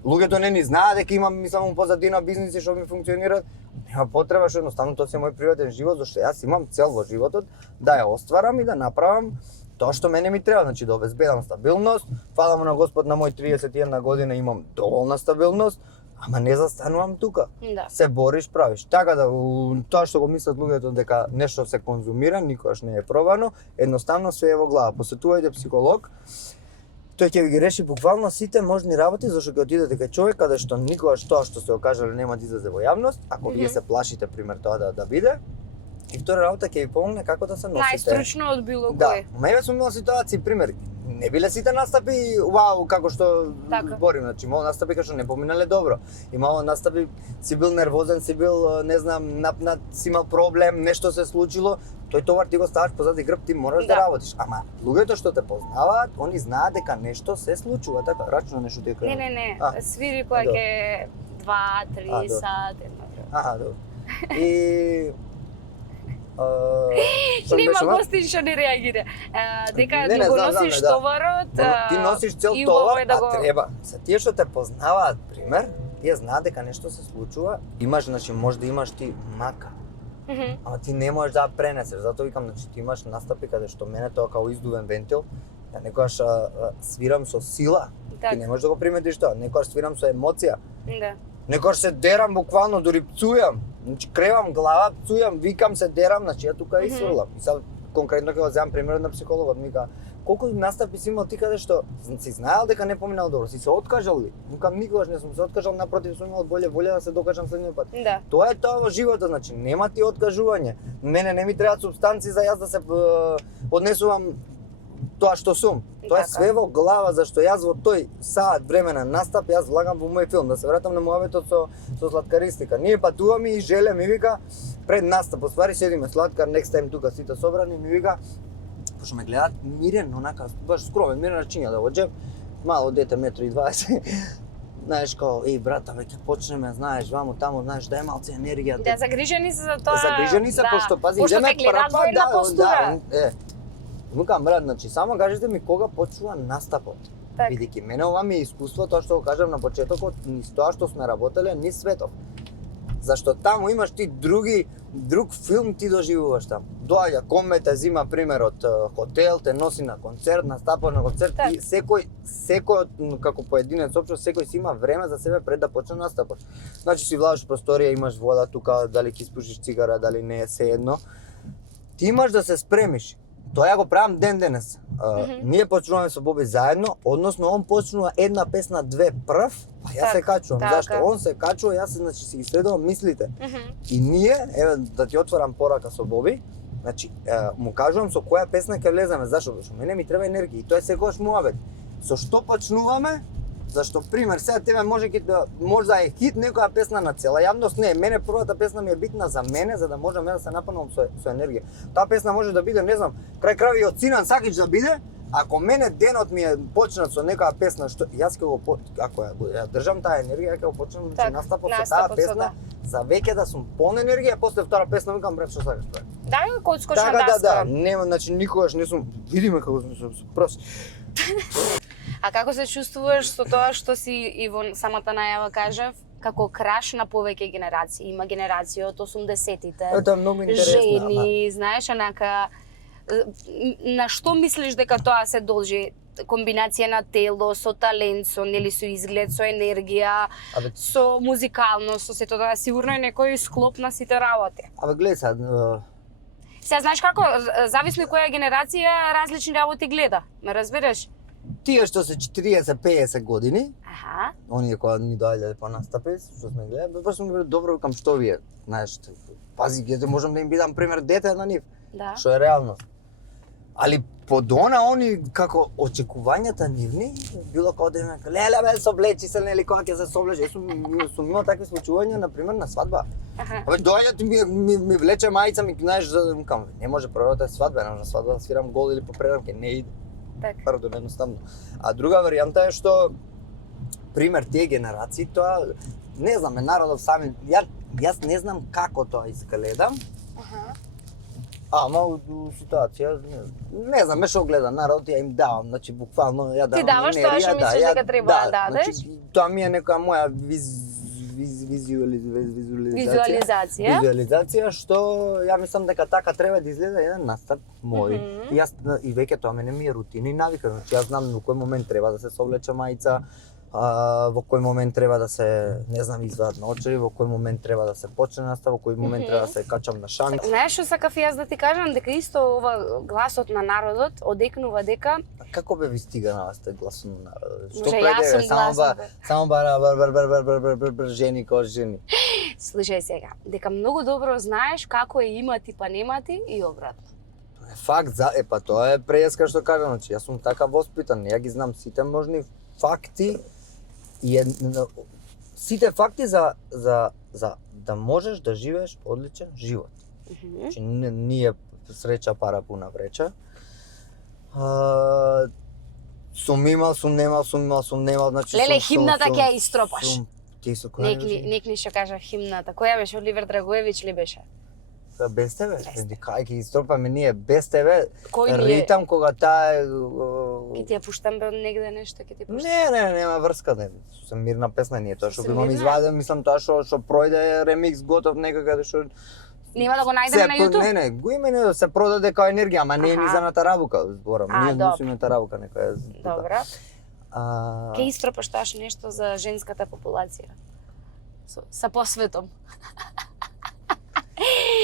Луѓето не ни знаат дека имам, мислам, позадина бизниси што ми функционираат. Нема потреба, што едноставно тоа се мој приватен живот, зашто јас имам цел во животот да ја остварам и да направам тоа што мене ми треба, значи да обезбедам стабилност. Фала му на Господ, на мој 31 година имам доволна стабилност, ама не застанувам тука. Да. Се бориш, правиш. Така да тоа што го мислат луѓето дека нешто се конзумира, никогаш не е пробано, едноставно све е во глава. Посетувајте психолог. Тој ќе ви ги реши буквално сите можни работи, зашто ќе отидете кај човек каде што никогаш тоа што се окажале нема да излезе во јавност, ако вие се плашите пример тоа да биде. И втора работа ќе ви помогне како да се носите. Најстручно од било кој. Да, мене сум имал ситуации, пример, не биле сите настапи, вау, како што зборим, значи имало настапи кај што не поминале добро. Имало настапи, си бил нервозен, си бил, не знам, напнат, си имал проблем, нешто се случило, тој товар ти го ставаш позади грб, ти мораш да работиш. Ама луѓето што те познаваат, они знаат дека нешто се случува, така, рачно нешто ти е кај. Не, свири која ќе 2-3 сати. Аха, добро. И нема гостин што не реагира. Дека го носиш товарот, ти носиш цел товар, треба. За тие што те познаваат, пример, тие знаат дека нешто се случува, имаш, значи може да имаш ти мака. Ама ти не можеш да ја пренесеш, затоа викам, значи ти имаш настапи каде што мене тоа како издувен вентил, Ја некогаш свирам со сила, Так. ти не можеш да го приметиш тоа. Некогаш свирам со емоција. Да. Некогаш се дерам буквално, дури пцујам. Значи кревам глава, пцујам, викам, се дерам, значи ја тука и свирлам. И сега конкретно ќе го земам примерот на психологот, ми вика, колку настапи си имал ти каде што си знаел дека не поминал добро, си се откажал ли? Викам никогаш не сум се откажал, напротив сум имал волја да се докажам следниот пат. Да. Тоа е тоа во животот, значи нема ти откажување. Мене не ми требаат супстанции за јас да се однесувам тоа што сум. Тоа е Така. све во глава, зашто јас во тој саат време на настап јас влагам во мој филм, да се вратам на муабетот со сладкаристика. Ние патуваме и Желе ми вика пред настап, оствари седиме сладкар, next time тука сите собрани, ми вика пошто ме гледат мирен, онака баш скромен, мирен рачиња да во џеб, мало дете 1,20 м. Знаеш као, еј брата, веќе почнеме, знаеш, ваму таму, знаеш, дај малце енергија. Да, загрижени се за тоа. Загрижени се, пошто пази, пошто идеме те гледаат во една постура. Викам, брат, значи, само кажете ми кога почнува настапот. Так. Бидејќи мене ова ми е искуство, тоа што го кажам на почетокот, низ тоа што сме работеле, низ светов. Зашто таму имаш ти друг филм ти доживуваш таму. Доаѓа коме те зима пример од хотел, те носи на концерт, настапаш на концерт Так. и секој како поединец општо секој си има време за себе пред да почне настапот. Значи си владаш просторија, имаш вода тука, дали ќе испушиш цигара, дали не е сеедно. Ти имаш да се спремиш. Тоа ја го правам ден денес. Ние почнуваме со Боби заедно, односно он почнува една песна, две прв, а јас се качувам. така. Зашто? Он се качува, јас значи си ги следувам мислите. И ние, еве да ти отворам порака со Боби, значи му кажувам со која песна ќе влеземе, зашто? Зашто мене ми треба енергија и тоа е секогаш муабет. Со што почнуваме? Зашто пример, сега тебе може да е хит некоја песна на цела јавност, не, мене првата песна ми е битна за мене, за да можам да се напълнувам со енергија. Таа песна може да биде, не знам, крај крајови од Синан Сакич да биде, ако мене денот ми е почнат со некоја песна што јас ќе го ако ја држам таа енергија, ќе го почнам Так, настапот со настапот таа песна, за веќе да сум полна енергија, после втора песна викам брат што сакаш бре. Да, кој скочна Така даска. нема, значи никогаш не сум, видиме како сум прост. А како се чувствуваш со тоа што си и во самата најава кажав, како краш на повеќе генерации? Има генерација од 80-тите. Тоа е многу интересно. Жени, знаеш, онака на што мислиш дека тоа се должи? Комбинација на тело, со талент, со нели со изглед, со енергија, Абе, со музикалност, со сето тоа сигурно е некој склоп на сите работи. гледај сега, Сега знаеш како, зависно која генерација различни работи гледа. Ме разбираш? тие што се 40-50 години, Аха. оние кои ни доаѓале по настапи, што сме гледали, баш сме добро викам што вие, знаеш, пази, ќе можам да им бидам пример дете на нив, Да. што е реално. Али подона они како очекувањата нивни било како да им века леле бе соблечи се нели кога ќе се соблечи. Сум имал такви случувања на пример на свадба. Аха. Абе доаѓаат и ми влече мајца ми знаеш за викам не може првата е свадба, на свадба да свирам гол или по прерамке, не иде. Така. Пардон, едноставно. А друга варијанта е што пример тие генерации тоа не знам, народов сами јас не знам како тоа изгледам. Аха. Ама у ситуација не знам, ме што гледа народ, ја им давам, значи буквално ја давам. Ти даваш тоа енергија, што мислиш дека треба да дадеш? Значи, тоа ми е некоја моја визуализација што ја мислам дека така треба да изгледа еден настап мој. И јас и веќе тоа мене ми е рутина и навика, значи јас знам во кој момент треба да се совлече мајца, во кој момент треба да се, не знам, извадат наочари, во кој момент треба да се почне настав, во кој момент треба да се качам на шанк. Знаеш што сакав јас да ти кажам, дека исто ова гласот на народот одекнува дека Како бе ви стига на вас тај гласот на народот? Што Може, јас сум гласот, бе. само бара жени кој жени. слушај сега, дека многу добро знаеш како е имати па немати и обратно. Тоа е факт па тоа е преска што кажам, значи јас сум така воспитан, ја ги знам сите можни факти и сите факти за да можеш да живееш одличен живот. Значи ние среќа пара пуна вреча. Сум имал, значи Леле, химната ќе ја истропаш. Ти со која? Некни што кажа химната. Која беше Оливер Драгоевич ли беше? Без тебе? Кај ќе истропаме ние без тебе? Кој ние? Ритам кога таа Ќе ти ја пуштам бе од негде нешто, ќе ти пуштам. Не, нема врска, не. Сум мирна песна ние, тоа што Сум имам мирна? изваден, мислам тоа што пројде ремикс готов некако што Нема да го најдеме на YouTube? Не, го има не се продаде као енергија, ама не е низаната работа, зборам. Ние носиме работа некоја. Добро. Ке истропашташ нешто за женската популација? Са посветом.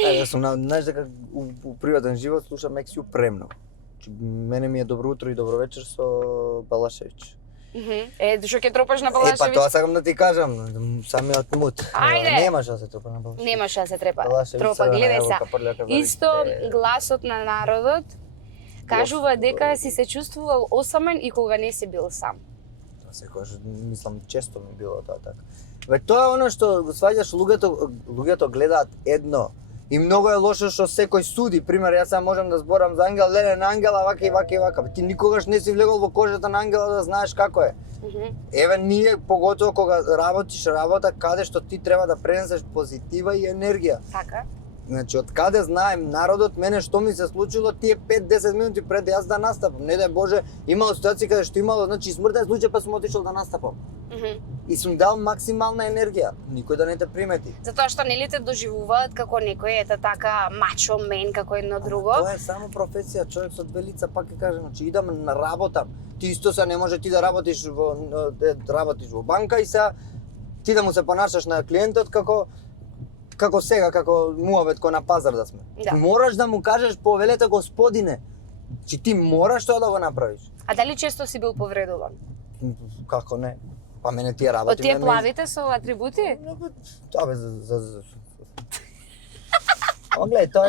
Јас сум, знаеш дека у приватен живот слушам Ексиу премногу. Мене ми е добро утро и добро вечер со Балашевич. Што ќе тропаш на Балашевич? Па тоа сакам да ти кажам, самиот мут. Ајде! Немаш да се тропа на Балашевич. Немаш да се трепа. Балашевич, Тропа, гледај се. Капрлјака, Исто гласот на народот кажува дека си се чувствувал осамен и кога не си бил сам. Тоа секогаш мислам често ми било тоа така. Ве тоа е она што сваѓаш луѓето гледаат едно. И многу е лошо што секој суди. Пример, јас сега можам да зборам за ангел, леле на ангела вака и вака и вака. Ти никогаш не си влегол во кожата на ангела да знаеш како е. Еве ние поготово кога работиш работа каде што ти треба да пренесеш позитива и енергија. Така. Значи, од каде знаем народот, мене што ми се случило тие 5-10 минути пред јас да настапам. Не дај Боже, имало ситуации каде што имало, значи смртен случај па сум отишол да настапам. И сум дал максимална енергија, никој да не те примети. Затоа што нели те доживуваат како некој ете така мачо мен како едно друго. Тоа е само професија, човек со две лица, пак ќе кажам, значи идам на работа. Ти исто се не може ти да работиш во банка и сега ти да му се понашаш на клиентот како сега, како муабет кој на пазар да сме. Да. Мораш да му кажеш повелете господине. Че ти мораш тоа да го направиш. А дали често си бил повредуван? Како не? Па мене тие работи... Од тие плавите со атрибути? Тоа бе О, гледај, тоа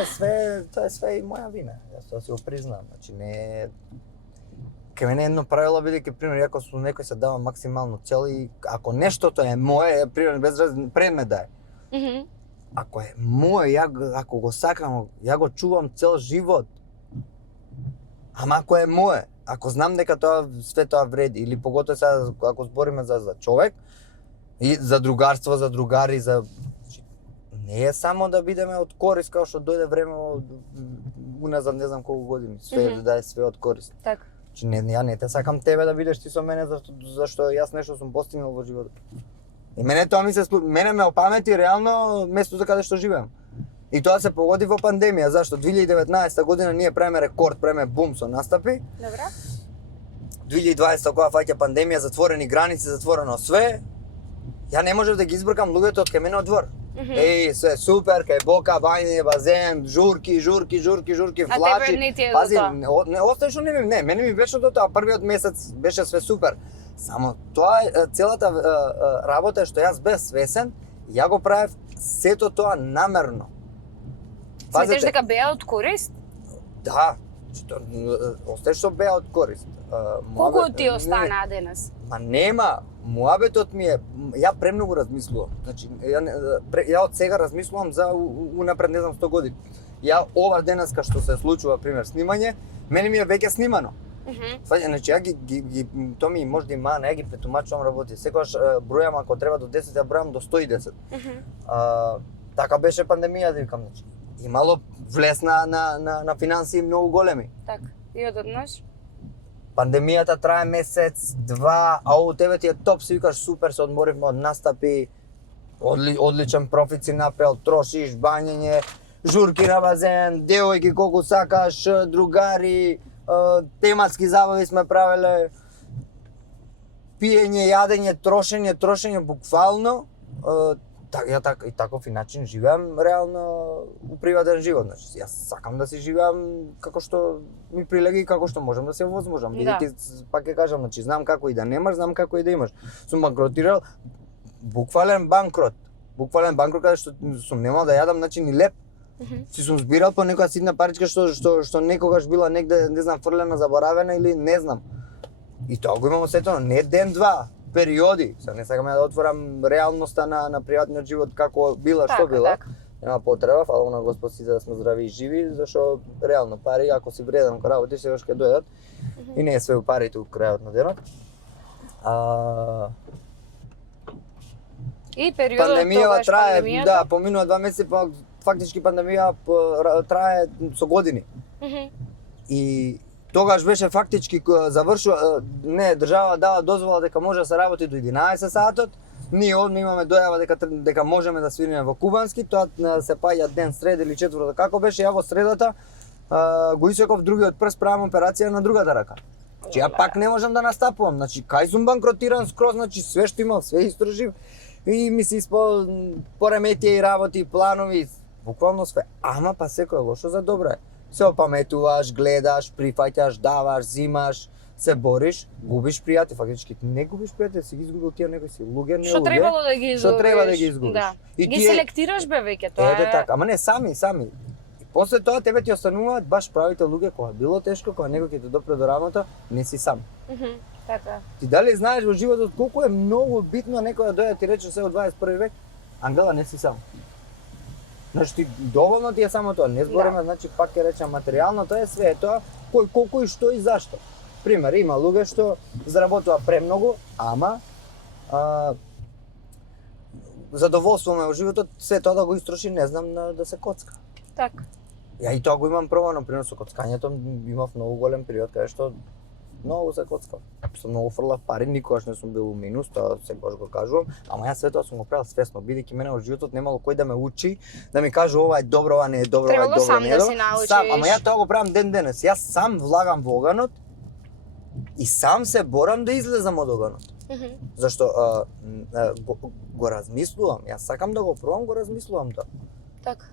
е све и моја вина. Јас тоа си го признавам. Значи не Ке мене едно правило бидејќи пример ако со некој се дава максимално цел и ако нештото е мое, пример без предмет да е. Ако е мој, ако го сакам, ја го чувам цел живот. Ама ако е мое, ако знам дека тоа све тоа вреди или поготоа сега ако збориме за човек и за другарство, за другари, за не е само да бидеме од корист како што дојде време уназад не знам колку години, све да е све од корист. Така. Че ја не те сакам тебе да бидеш ти со мене зашто јас нешто сум постигнал во животот. И мене тоа мене ме опамети реално местото каде што живеам. И тоа се погоди во пандемија, зашто 2019 година ние правиме рекорд, правиме бум со настапи. Добра. 2020 кога фаќа пандемија, затворени граници, затворено све, ја не можев да ги избркам луѓето од кај мене од двор. Еј, све супер, кај Бока, бајне, базен, журки, флачи. А тебе не ти е Пази, до тоа? не остај што не, мене ми беше до тоа, првиот месец беше све супер. Само тоа е целата работа што јас бев свесен, ја го правев сето тоа намерно. Сметеш дека беа од корист? Да, остај што беа од корист. Колку ти останаа денес? Ма нема, муабетот ми е, ја премногу размислувам. Значи, ја од сега размислувам за унапред не знам 100 години. Ја ова денеска што се случува, пример, снимање, мене ми е веќе снимано. Значи, ја тоа ми може да има, ја ги претумачувам работи. Секогаш бројам, ако треба до 10, ја бројам до 110. Така беше пандемија, да викам, значи. Имало влез на финансии многу големи. Така, и одеднаш? Пандемијата трае месец, два, а ово тебе ти е топ, си викаш супер, се одморивме од настапи, одличен профит си направил, трошиш, бањење, журки на базен, девојки колку сакаш, другари, тематски забави сме правеле, пиење, јадење, трошење буквално, и таков начин живеам реално у приватен живот. Значи, јас сакам да си живеам како што ми прилега и како што можам да се возможам. Бидејќи пак ќе кажам, значи знам како и да немаш, знам како и да имаш. Сум банкротирал, буквален банкрот каде што сум немал да јадам, значи ни леп. Си сум збирал по некоја ситна паричка што некогаш била негде, не знам, фрлена, заборавена или не знам. И тоа го имам сетено, не ден-два, периоди. Сега не сакам да отворам реалноста на приватниот живот како била, што била. Нема потреба, фала на Господ си да сме здрави и живи, зашто реално пари, ако си вреден ако работиш, сега ќе дојдат. И не е све у парите у крајот на денот. И периодот тогаш трае, пандемијата? да, поминува 2 месеци, па фактички пандемија трае со години. И тогаш беше фактички завршува, држава дава дозвола дека може да се работи до 11 сатот, Ние одма имаме дојава дека можеме да свириме во кубански, тоа се паѓа ден среда или четврток, како беше, ја во средата го исеков другиот прст, правам операција на другата рака. Значи ја пак не можам да настапувам, значи кај сум банкротиран скроз, значи све што имав, све истражив и ми се пореметија и работи, и планови, буквално све. Ама па секој лошо за добро е. Се опаметуваш, гледаш, прифаќаш, даваш, зимаш, се бориш, губиш пријатели, фактички не губиш пријатели, си ги изгубил тие некои си луѓе, не луѓе. Што требало да ги изгубиш? Што треба да ги изгубиш. Да. И ги тие... селектираш бе веќе, тоа Ето е. така, ама не сами. И после тоа тебе ти остануваат баш правите луѓе кога било тешко, кога некој ќе те допре до рамото, не си сам. Така. Ти дали знаеш во животот колку е многу битно некој да дојде ти рече се во 21 век, Ангела не си сам. Значи ти доволно ти е само тоа, не збориме, значи пак ќе речам материјално, тоа е све, е тоа кој колку и што и зашто. Пример, има луѓе што заработува премногу, ама задоволствуваме во животот, се тоа да го истроши, не знам, да се коцка. Така. Ја и тоа го имам прво, например, со коцкањето, имав многу голем период каде што многу се коцкав. Со многу фрлав пари, никогаш не сум бил у минус, тоа секогаш го кажувам, ама јас све тоа сум го правил свесно, бидејќи мене во животот немало кој да ме учи, да ми каже ова е добро, ова не е добро, ова е добро, не е добро. Требало сам да си научиш. Сам, ама ја тоа го правам ден денес. Јас сам влагам во оганот и сам се борам да излезам од оганот. Зашто го размислувам, јас сакам да го пробам, го размислувам тоа. Така.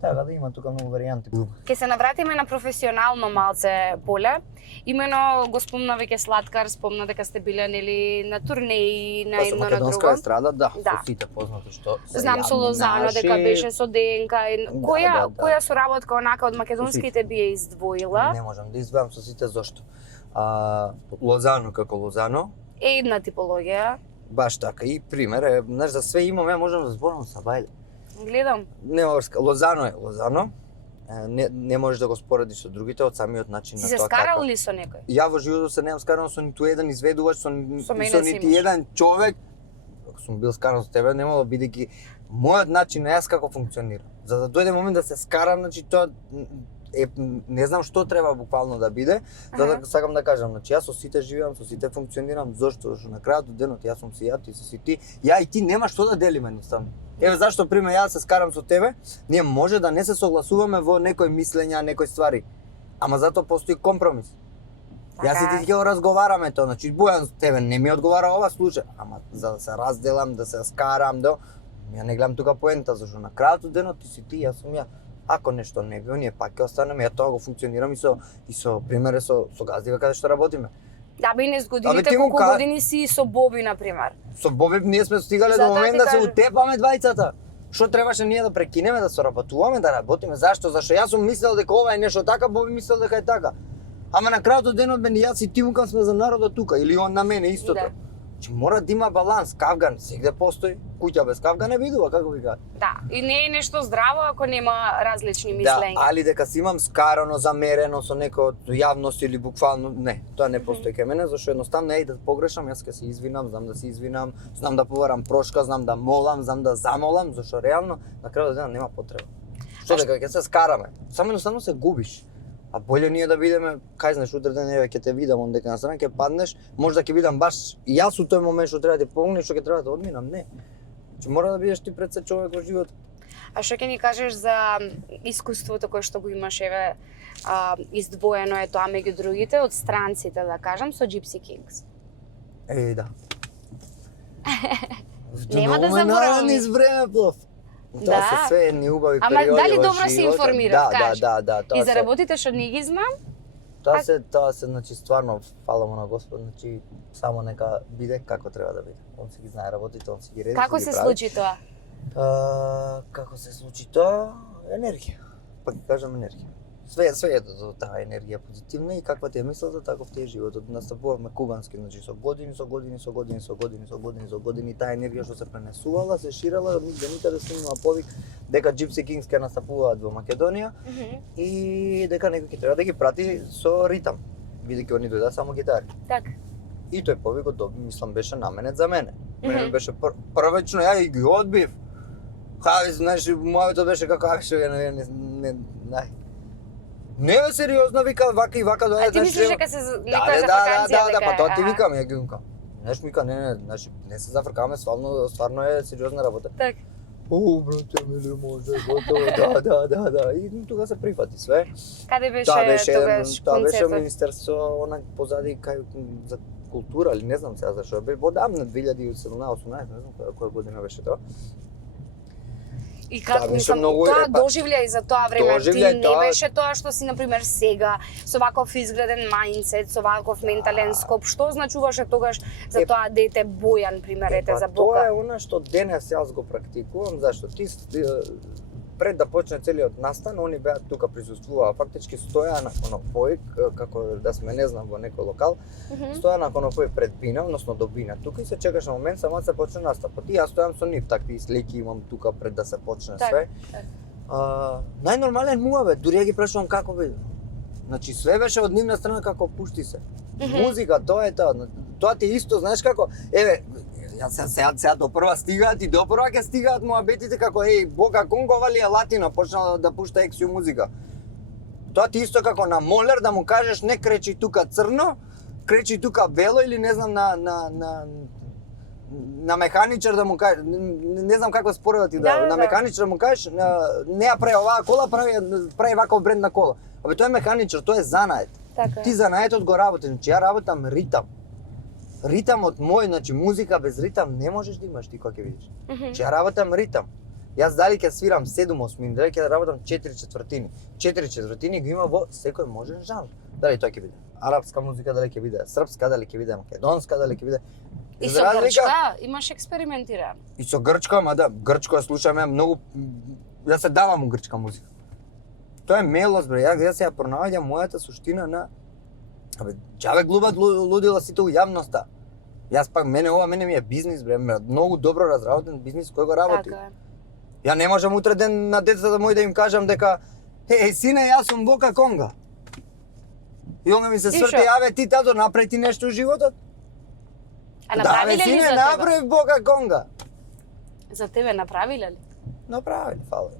Така да има тука многу варијанти. Ке се навратиме на професионално малце поле. Имено го спомна веќе Слаткар, спомна дека сте биле нели на турнеи на едно на друго. Македонска естрада, да, Да. со сите познати што се Знам со јавни Лозано наши. дека беше со ДНК. Која да. која соработка онака од македонските би ја издвоила? Не можам да издвојам со сите зошто. Лозано како Лозано, Една типологија. баш така и пример е, знаеш, за све имам, ја можам да зборам со Бајле. Гледам. Не врска, Лозано е Лозано. Не можеш да го споредиш со другите од самиот начин Си на се тоа скарал ли со некој? Ја во животот се немам скарал со ниту еден изведувач, со мене со си нити имаш. еден човек. Ако сум бил скаран со тебе, немало бидејќи мојот начин на јас како функционира. За да дојде момент да се скарам, значи тоа е, не знам што треба буквално да биде, за да сакам да кажам, значи јас со сите живеам, со сите функционирам, зошто на крајот од денот јас сум си ја, ти си ти, ја и ти нема што да делиме едноставно. Еве зашто пример јас се скарам со тебе, ние може да не се согласуваме во некои мислења, некои ствари, ама затоа постои компромис. Јас и ти ќе го разговараме тоа, значи Бојан тебе не ми одговара ова случај, ама за да се разделам, да се скарам, ја не гледам тука поента, зашто на крајот од денот ти си ти, јас сум ја. Ако нешто не би, ние пак ќе останеме, ја тоа го функционирам и со примере со газдиве каде што работиме. Да, бе, не годините, ти му колку години си со Боби, например? Со Боби ние сме стигале Затоа до момент ти да се кажам. утепаме двајцата. Што требаше ние да прекинеме, да соработуваме, да работиме? Зашто? Зашто јас сум мислел дека ова е нешто така, Боби мислел дека е така. Ама на крајот од денот бе јас и ти мукам сме за народот тука или он на мене истото. Да. Че мора да има баланс, кавган сегде постои, куќа без кавган не видува, како ви кажа. Да, и не е нешто здраво ако нема различни Да, мислења. али дека си имам скарано, замерено со некој од јавност или буквално, не, тоа не постои кај мене, зашто едноставно да погрешам, јас ќе се извинам, знам да се извинам, знам да побарам прошка, знам да молам, знам да замолам, зашто реално на крајот од денот нема потреба. Што дека ќе се скараме, само едноставно се губиш. А боле ние да бидеме, кај знаеш, утре ден еве ќе те видам он дека на страна ќе паднеш, може да ќе бидам баш јас у тој момент што треба да ти помогнеш, што ќе треба да одминам, не. Че мора да бидеш ти пред се човек во животот. А што ќе ни кажеш за искуството кое што го имаш, еве, издвоено е тоа меѓу другите, од странците, да кажам, со Gypsy Kings? Да. Нема да Многу ме заборавам. нарани из време плов. Тоа Да. се све едни убави Ама периоди дали во добро се животот. информирав, кажи? Да, тоа И за се. работите што не ги знам? Тоа се, значи стварно фала му на Господ, значи само нека биде како треба да биде. Он си ги знае работите, он си ги реди. Како си се ги прави. случи тоа? Како се случи тоа? Енергија. Пак ќе кажам енергија. Све е до таа енергија позитивна и каква ти е мислата, таков ти е животот. Настапувавме кубански, значи со години таа енергија што се пренесувала, се ширала, нигде никаде се има повик дека Gypsy Kings ќе настапуваат во Македонија и дека некој ќе треба да ги прати со ритам, бидејќи они дојдоа само гитари. Така. И тој повикот мислам беше наменет за мене. Мене беше првично, ја и ги одбив. Хави, знаеш, мојавето беше како беше, не бе сериозно, вика, вака и вака дојде. А ти мислиш дека се некоја за да, ваканција па тоа ти аха. викам, ја ги викам. Знаеш, Мика, не, значи, не се зафркаваме, стварно е сериозна работа. Так. Брате, миле, може, готово, да. И тога се прифати све. Каде беше Таа беше тогаш концертот? министерство онак позади кај за култура, или не знам сега зашо. Бе одамна 2017-18, не знам која година беше тоа. И како беше мислам, многу, тоа епа, доживљај за тоа време, ти доживљај не тоа- беше тоа што си, например, сега, со ваков изграден мајндсет, со ваков ментален скоп, што значуваше тогаш за тоа дете Бојан, примерете, за Тоа Бока? е она што денес јас го практикувам, зашто пред да почне целиот настан, они беа тука присуствуваа, фактички стоја на конофој, како да сме не знам во некој локал, стоја на конофој пред бина, односно до бина. Тука и се чекаше момент само да се почне настапот. И јас стојам со нив, такви слики имам тука пред да се почне Так, све. так. Најнормален муавет, дури ја ги прашувам како бе. Значи све беше од нивна страна како пушти се. Музика, тоа е тоа. Тоа ти исто, знаеш како, еве, јас сега до прва стигаат и до прва ќе стигаат муабетите како Бока Конго вали е латино, почнала да пушта ексио музика. Тоа ти исто како на молер да му кажеш не кречи тука црно, кречи тука бело или не знам на механичар да му кажеш, не знам како според да ти Да. на механичар да му кажеш не ја прави оваа кола, прави ваков бренд на кола. Абе тоа е механичар, тоа е занает. Така. Ти занаетот го работи, значи ја работам ритам. Ритамот мој, значи музика без ритам не можеш да имаш ти кога ќе видиш. Значи ја работам ритам. Јас дали ќе свирам 7/8, дали ќе работам 4/4. 4/4 го има во секој можен жанр. Дали тоа ќе биде арапска музика, дали ќе биде српска, дали ќе биде македонска, дали ќе биде И За со разлика- грчка имаш експериментиран. И со грчка, ама да, грчко ја слушаме многу, ја се давам у грчка музика. Тоа е мелост, бре, јас ја пронаоѓам мојата суштина на абе, џабе глубат лудила сите у јавноста. Јас пак мене ми е бизнис, бре, многу добро разработен бизнис кој го работи. Така е. Ја не можам утре ден на децата мои да им кажам дека сине, јас сум Бока Конга. И онга ми се И сврти, шо? абе ти тато направи ти нешто у животот? А Да, направиле бе, ли сине, за тебе? направи Бока Конга. За тебе направиле ли? Направили, фала.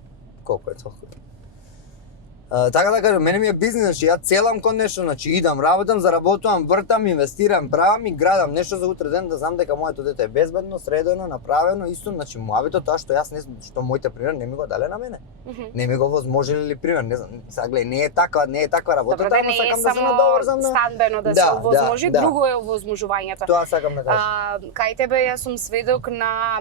Колку е толку. Така да кажам, мене ми е бизнес, значи ја целам кон нешто, значи идам, работам, заработувам, вртам, инвестирам, правам и градам нешто за утре ден да знам дека моето дете е безбедно, средено, направено, исто, значи муавето тоа што јас не што моите пример не ми го дале на мене. Не ми го возможеле ли пример, не знам, сега гледај, не е таква работа, Добро, да не е сакам да се само надоврзам на станбено да Да, се овозможи, да. друго е овозможувањето. тоа сакам да кажам. Кај тебе јас сум сведок на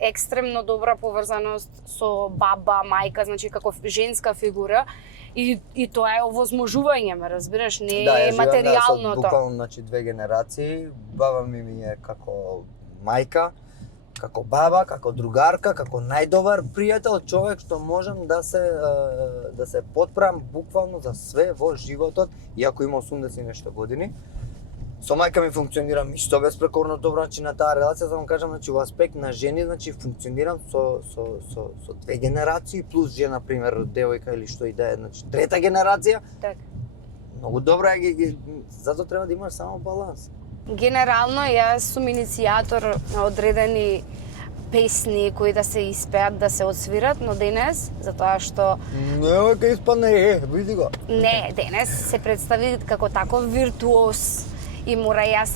екстремно добра поврзаност со баба, мајка, значи како женска фигура и тоа е овозможување, ме разбираш, не Да, е ја живеам материјално со буквално значи две генерации. Баба ми е како мајка, како баба, како другарка, како најдобар пријател, човек што можам да се потпрам буквално за све во животот, иако има 80 и нешто години. Со мајка ми функционирам исто безпрекорно добро, значи на таа релација, да вам кажам, значи во аспект на жени, значи функционирам со две генерации плюс жена, пример, девојка или што и да е, значи трета генерација. Така. Многу добро е, затоа треба да имаш само баланс. Генерално јас сум иницијатор на одредени песни кои да се испеат, да се отсвират, но денес, затоа што Не, ка испадне, види го. не, денес се представи како таков виртуоз и мора јас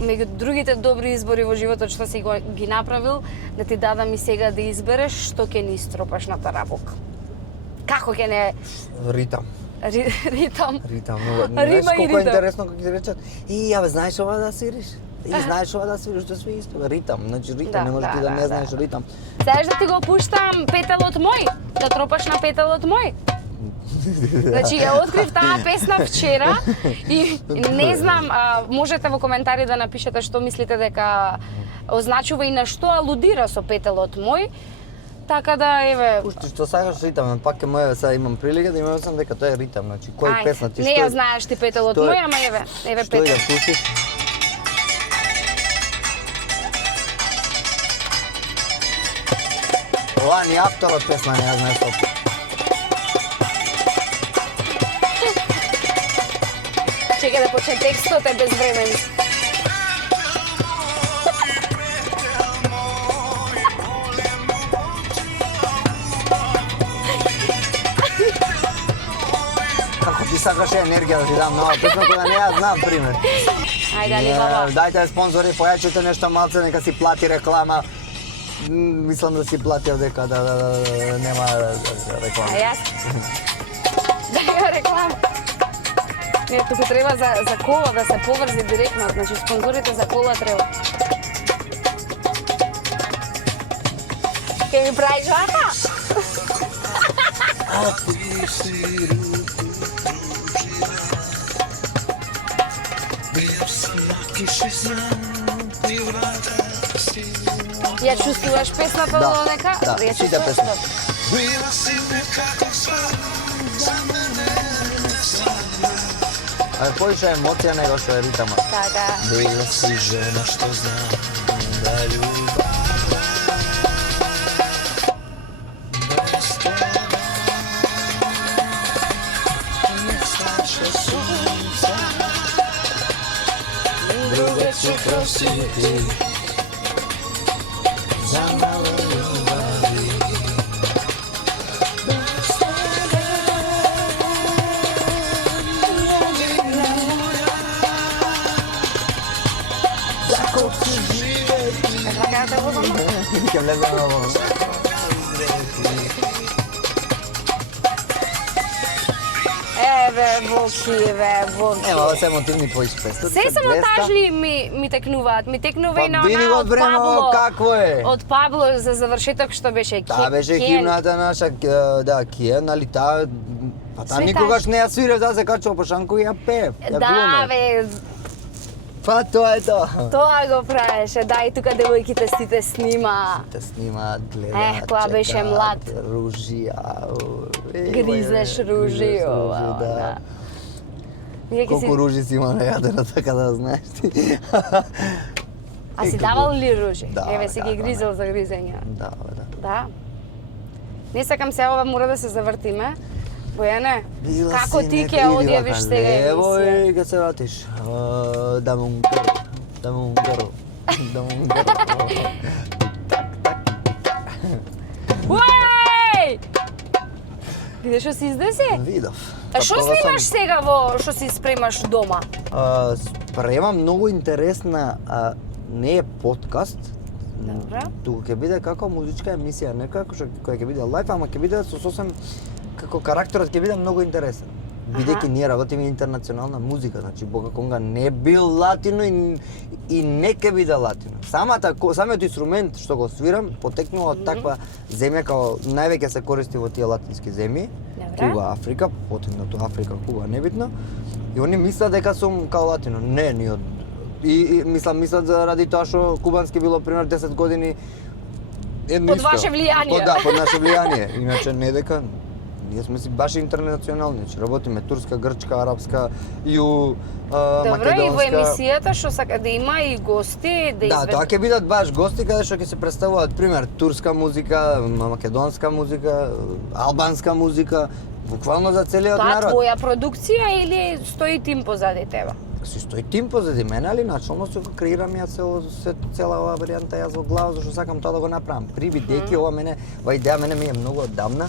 меѓу другите добри избори во животот што си ги направил, да ти дадам и сега да избереш што ќе ни стропаш на тарабук. Како ќе не Ритам. ритам? Ритам, много. Рима Знаеш и колко е ритам. интересно како ти речат? Абе, знаеш ова да свириш? Знаеш ова да свириш, што све исто. Ритам, значи ритам, Да, не можеш ти да, да да, не знаеш да. ритам. Саеш да ти го пуштам петелот мој? Да тропаш на петелот мој? Значи, ја открив таа песна вчера и не знам, можете во коментари да напишете што мислите дека означува и на што алудира со петелот мој. Така да, еве... Пушти што сакаш ритам, пак е моја, сега имам прилика да имам дека тоа е ритам, значи кој Ај, песна ти не што ја е- знаеш ти петелот што е- мој, ама еве Што е петел. да пуштиш? Ова ни авторот песна, не ја знаеш што. Чекај да почне текстот е безвремен. Како ти сакаше енергија да ти дам нова песна кога не ја знам пример. Ајде, Алибаба. Дајте спонзори, појачете нешто малце, нека си плати реклама. Мислам да си платил дека нема реклама. А јас? Да ја реклама. Не, туку треба за кола да се поврзи директно, значи спонзорите за кола треба. Ке ми правиш вака? Ја чувствуваш песната Да, додека? да, Ја сите чувствуваш? песни. Bila si nekako sva, za mene sva. Поише емоција него што е ритама. Така. Bila si žena što znam da ljubav bez tebe ne slače sunca. Druge ću prositi za malo ljubavi. Bez tebe kako ću živeti. Така да го знам. Ќе влеземе во Еве, Боки. Ева, се емотивни твои песни. Се само тажни ми текнуваат. Ми текнува и на Па биди го од време Пабло. какво е. Од Пабло за завршеток што беше Таа беше Кен. химната наша, да, Кен, нали таа па таа Све никогаш не ја свирев, да се качува по шанку и ја пее. Ја Да, глуме. бе, Па тоа е тоа. тоа го правеше. Да, и тука девојките сите снима. Те снимаат, гледаат. кога беше чекаат, млад. Ружи, ау. Гризеш ружи, ова, да. Ние ќе Колку си... ружи си има на јадера, така да знаеш ти. А си Е, давал ли ружи? Да, Еве си да, ги да, гризел за гризење. Да, да. Да. Не сакам се ова, мора да се завртиме. Бојане, како ти ќе одјавиш сега Ево емисија? и ќе се вратиш. Да му грл, да му грл, да му грл. Уеј! Видиш што си издеси? Видов. А што Такова снимаш сам. сега во што си спремаш дома? Спремам многу интересна, не е подкаст, Добра. туку ќе биде како музичка емисија, не како што која ќе биде лајф, ама ќе биде со сосем како карактерот ќе биде многу интересен. Бидејќи ние работиме интернационална музика, значи Бога Конга не бил латино и не ќе биде латино. Самиот инструмент што го свирам потекнува од таква земја као највеќе се користи во тие латински земји. Добре. Куба, Африка, потегнато Африка, Куба, небитно. И они мислат дека сум као латино. Не, ни од мислат заради тоа што кубански било пример 10 години едно Под исто. ваше влијание. Да, под наше влијание. Иначе не дека ние сме си баш интернационални, че работиме турска, грчка, арапска, Добро, македонска. и во емисијата што сака да има и гости, да Да, тоа ќе бидат баш гости каде што ќе се представуваат пример турска музика, македонска музика, албанска музика, буквално за целиот Тоа народ. твоја продукција или стои тим позади тебе? Си стои тим позади мене, али начално се го креирам ја цела оваа варијанта јас во глава, зашто сакам тоа да го направам. Бидејќи ова идеја мене ми е многу одамна,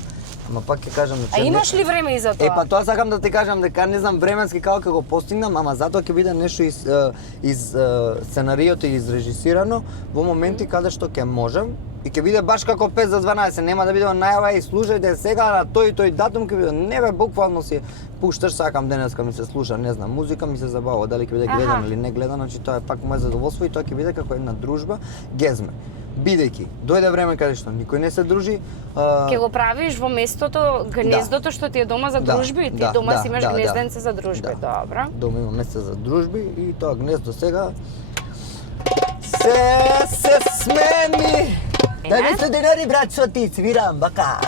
ама пак ќе кажам А имаш ли време и за тоа? Па тоа сакам да ти кажам дека не знам временски како ќе го постигнам, ама затоа ќе биде нешто из сценариото и изрежисирано во моменти каде што ќе можам и ќе биде баш како 5 за 12, нема да биде најава и слушајте сега на тој датум ќе биде. Не бе, буквално си пушташ, сакам денеска ми се слуша, не знам, музика ми се забава, дали ќе биде гледано или не гледано, значи тоа е пак моје задоволство и тоа ќе биде како една дружба, гезме. Бидејќи дојде време каде што никој не се дружи, Ќе го правиш во местото, гнездото што ти е дома за дружби, ти дома си имаш гнезденце за дружби, добро. Дома имам место за дружби и тоа гнездо сега се смени. Да ми се денари, брат, што ти свирам, бака.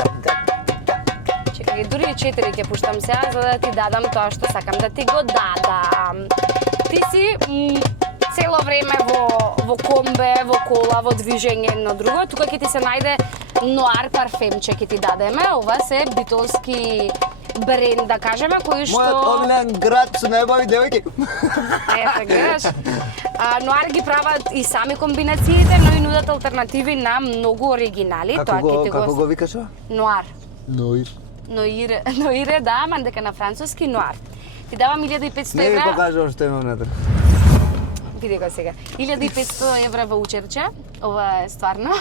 Чекај, дури и 4 ќе пуштам сега за да ти дадам тоа што сакам да ти го дадам. Ти си цело време во комбе, во кола, во движење едно друго, тука ќе ти се најде Ноар парфемче ќе ти дадеме. Ова се битолски бренд, да кажеме, кој што... Мојот омилен град со најубави девојки. Ето, гледаш. Ноар ги прават и сами комбинациите, но и нудат алтернативи на многу оригинали. Како го викаш ова? Ноар. Ноир. Ноире, да, ама дека на француски Ноар. Ти давам 1500 Не ми евра. покажувам што имам внатре. Види го сега. 1500 евра ваучерче. Ова е стварно.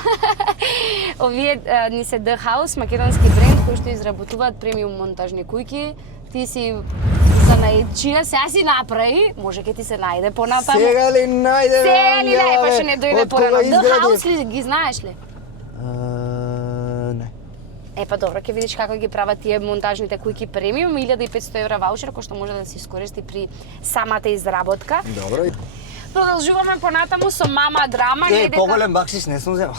Овие ни се The House, македонски бренд кој што изработуваат премиум монтажни куќи. Ти си занаидчија, сега си направи, може ке ти се најде понатаму. Сега ли најде? Сега ли најде, па што не дојде порано. The изгради? House ли ги знаеш ли? Не. Па добро, ќе видиш како ги прават тие монтажните куќи премиум, 1500 евра ваучер кој што може да се искористи при самата изработка. Добро. Продолжуваме понатаму со мама драма. Поголем бакшиш не сум земал.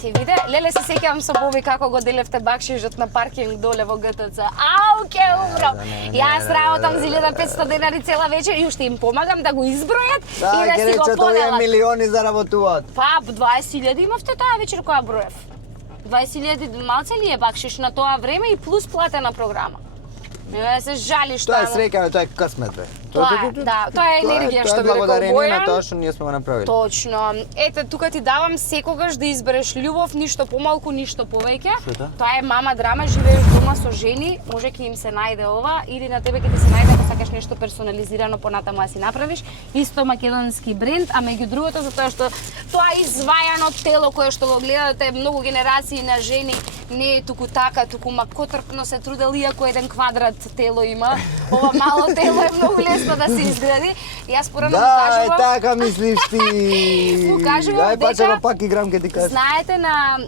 Ти виде, леле се сеќавам со Боби како го делевте бакшишот на паркинг доле во ГТЦ. Ау, ке умрам. Јас работам за 1500 денари цела вечер и уште им помагам да го избројат и да си го поделат. Милиони заработуваат. Па, 20.000 имавте таа вечер која броев. 20.000 малце ли е бакшиш на тоа време и плюс платена програма. Не се жали што Тоа е среќа, тоа е късмет бе. Тоа е енергија што би рекол благодарение на Бојан. тоа што ние сме го направиле. Точно. Ете, тука ти давам секогаш да избереш љубов, ништо помалку, ништо повеќе. Што е тоа? Тоа е мама драма, живееш дома со жени, може ќе им се најде ова или на тебе ќе ти се најде ако сакаш нешто персонализирано понатаму да си направиш. Исто македонски бренд, а меѓу другото затоа што тоа извајано тело кое што го гледате многу генерации на жени не е туку така, туку макотрпно се трудел иако еден квадрат тело има. Ова мало тело е многу лесно да се изгради. Јас порано му Да, кажувам. така мислиш ти. Му кажувам Гај дека пачека пак играм ке ти кажам. Знаете на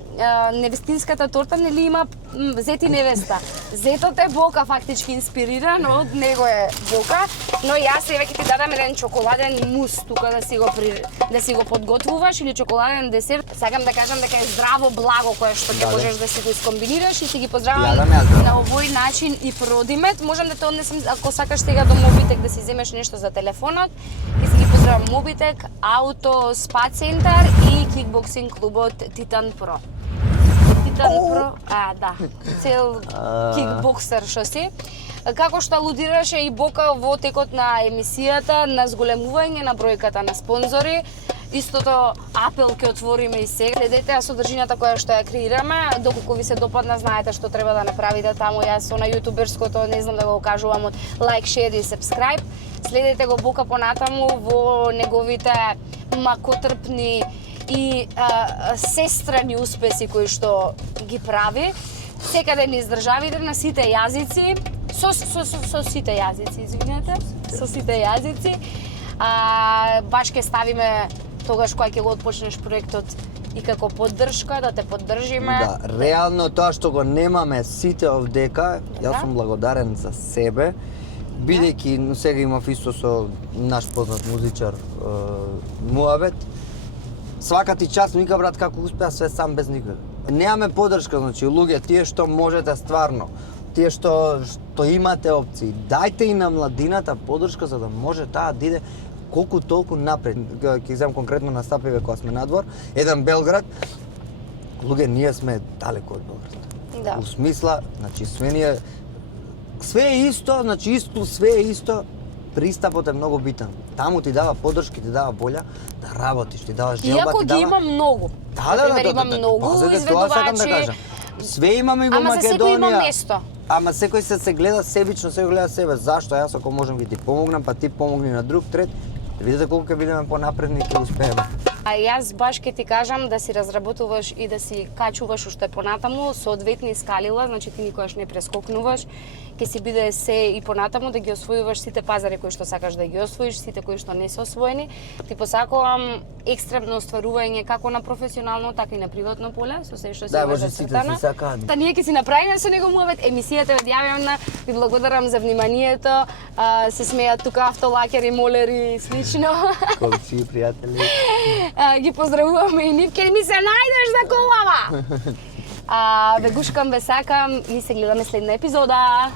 невестинската торта нели има зети невеста. Зетот е бока фактички инспириран од него е бока, но јас еве ќе ти дадам еден чоколаден мус тука да си го подготвуваш или чоколаден десерт. Сакам да кажам дека е здраво благо кое што ќе можеш да си го искомбинираш и ти ги поздравам на овој начин и Продимет. Можам да те однесам ако сакаш сега до Мобитек да си земеш нешто за телефонот. Ќе си ги поздравам Мобитек, Ауто Спа Центар и кикбоксинг клубот Титан Про. Титан Про, да, цел кикбоксер што си. Како што алудираше и Бока во текот на емисијата на зголемување на бројката на спонзори, истото апел ќе отвориме и сега. Следете ја содржината која што ја креираме, доколку ви се допадна, знаете што треба да направите таму. Јас со на јутуберското, не знам да го кажувам од лайк, шер и сабскрајб. Следете го Бока понатаму во неговите макотрпни и сестрани успеси кои што ги прави. Секаде низ државите на сите јазици, со сите јазици, извинете, со сите јазици. Баш ќе ставиме тогаш кога ќе го отпочнеш проектот и како поддршка, да те поддржиме. Да, реално тоа што го немаме сите овдека, јас сум благодарен за себе, бидејќи сега имав исто со наш познат музичар муабет. Свака ти час, вика брат како успеа све сам без никој. Немаме поддршка, значи луѓе, тие што можете стварно, тие што имате опции, дајте и на младината поддршка за да може таа да иде колку толку напред. Ќе земам конкретно на Стапиве кога сме надвор, еден Белград. Луѓе, ние сме далеко од Белград. Да. У смисла, значи све е исто, значи све е исто. Пристапот е многу битен. Таму ти дава поддршка, ти дава волја да работиш, ти дава желба, Иако ти ги дава... има многу. Например, има многу изведувачи. Све имаме и во Ама за секој има Македонија. место. Ама секој се гледа себично, секој гледа себе. Зашто? Јас ако можам ги ти помогнам, па ти помогни на друг, трет, да видите колку ќе бидеме понапредни и ќе успееме. А јас баш ќе ти кажам да си разработуваш и да си качуваш уште понатаму соодветни скалила, значи ти никогаш не прескокнуваш, ќе си биде се и понатаму да ги освојуваш сите пазари кои што сакаш да ги освоиш, сите кои што не се освоени. Ти посакувам екстремно остварување како на професионално, така и на приватно поле, со се што си Да, има може сите зацртано. си сакаат. Та ние ќе си направиме со него муабет, емисијата е одјавена, ви благодарам за вниманието, се смеат тука автолакери, молери и слично. Колци, пријатели. Ги поздравуваме и нив, ке ми се најдеш за колава! Ве гушкам, ве сакам и се гледаме следна епизода.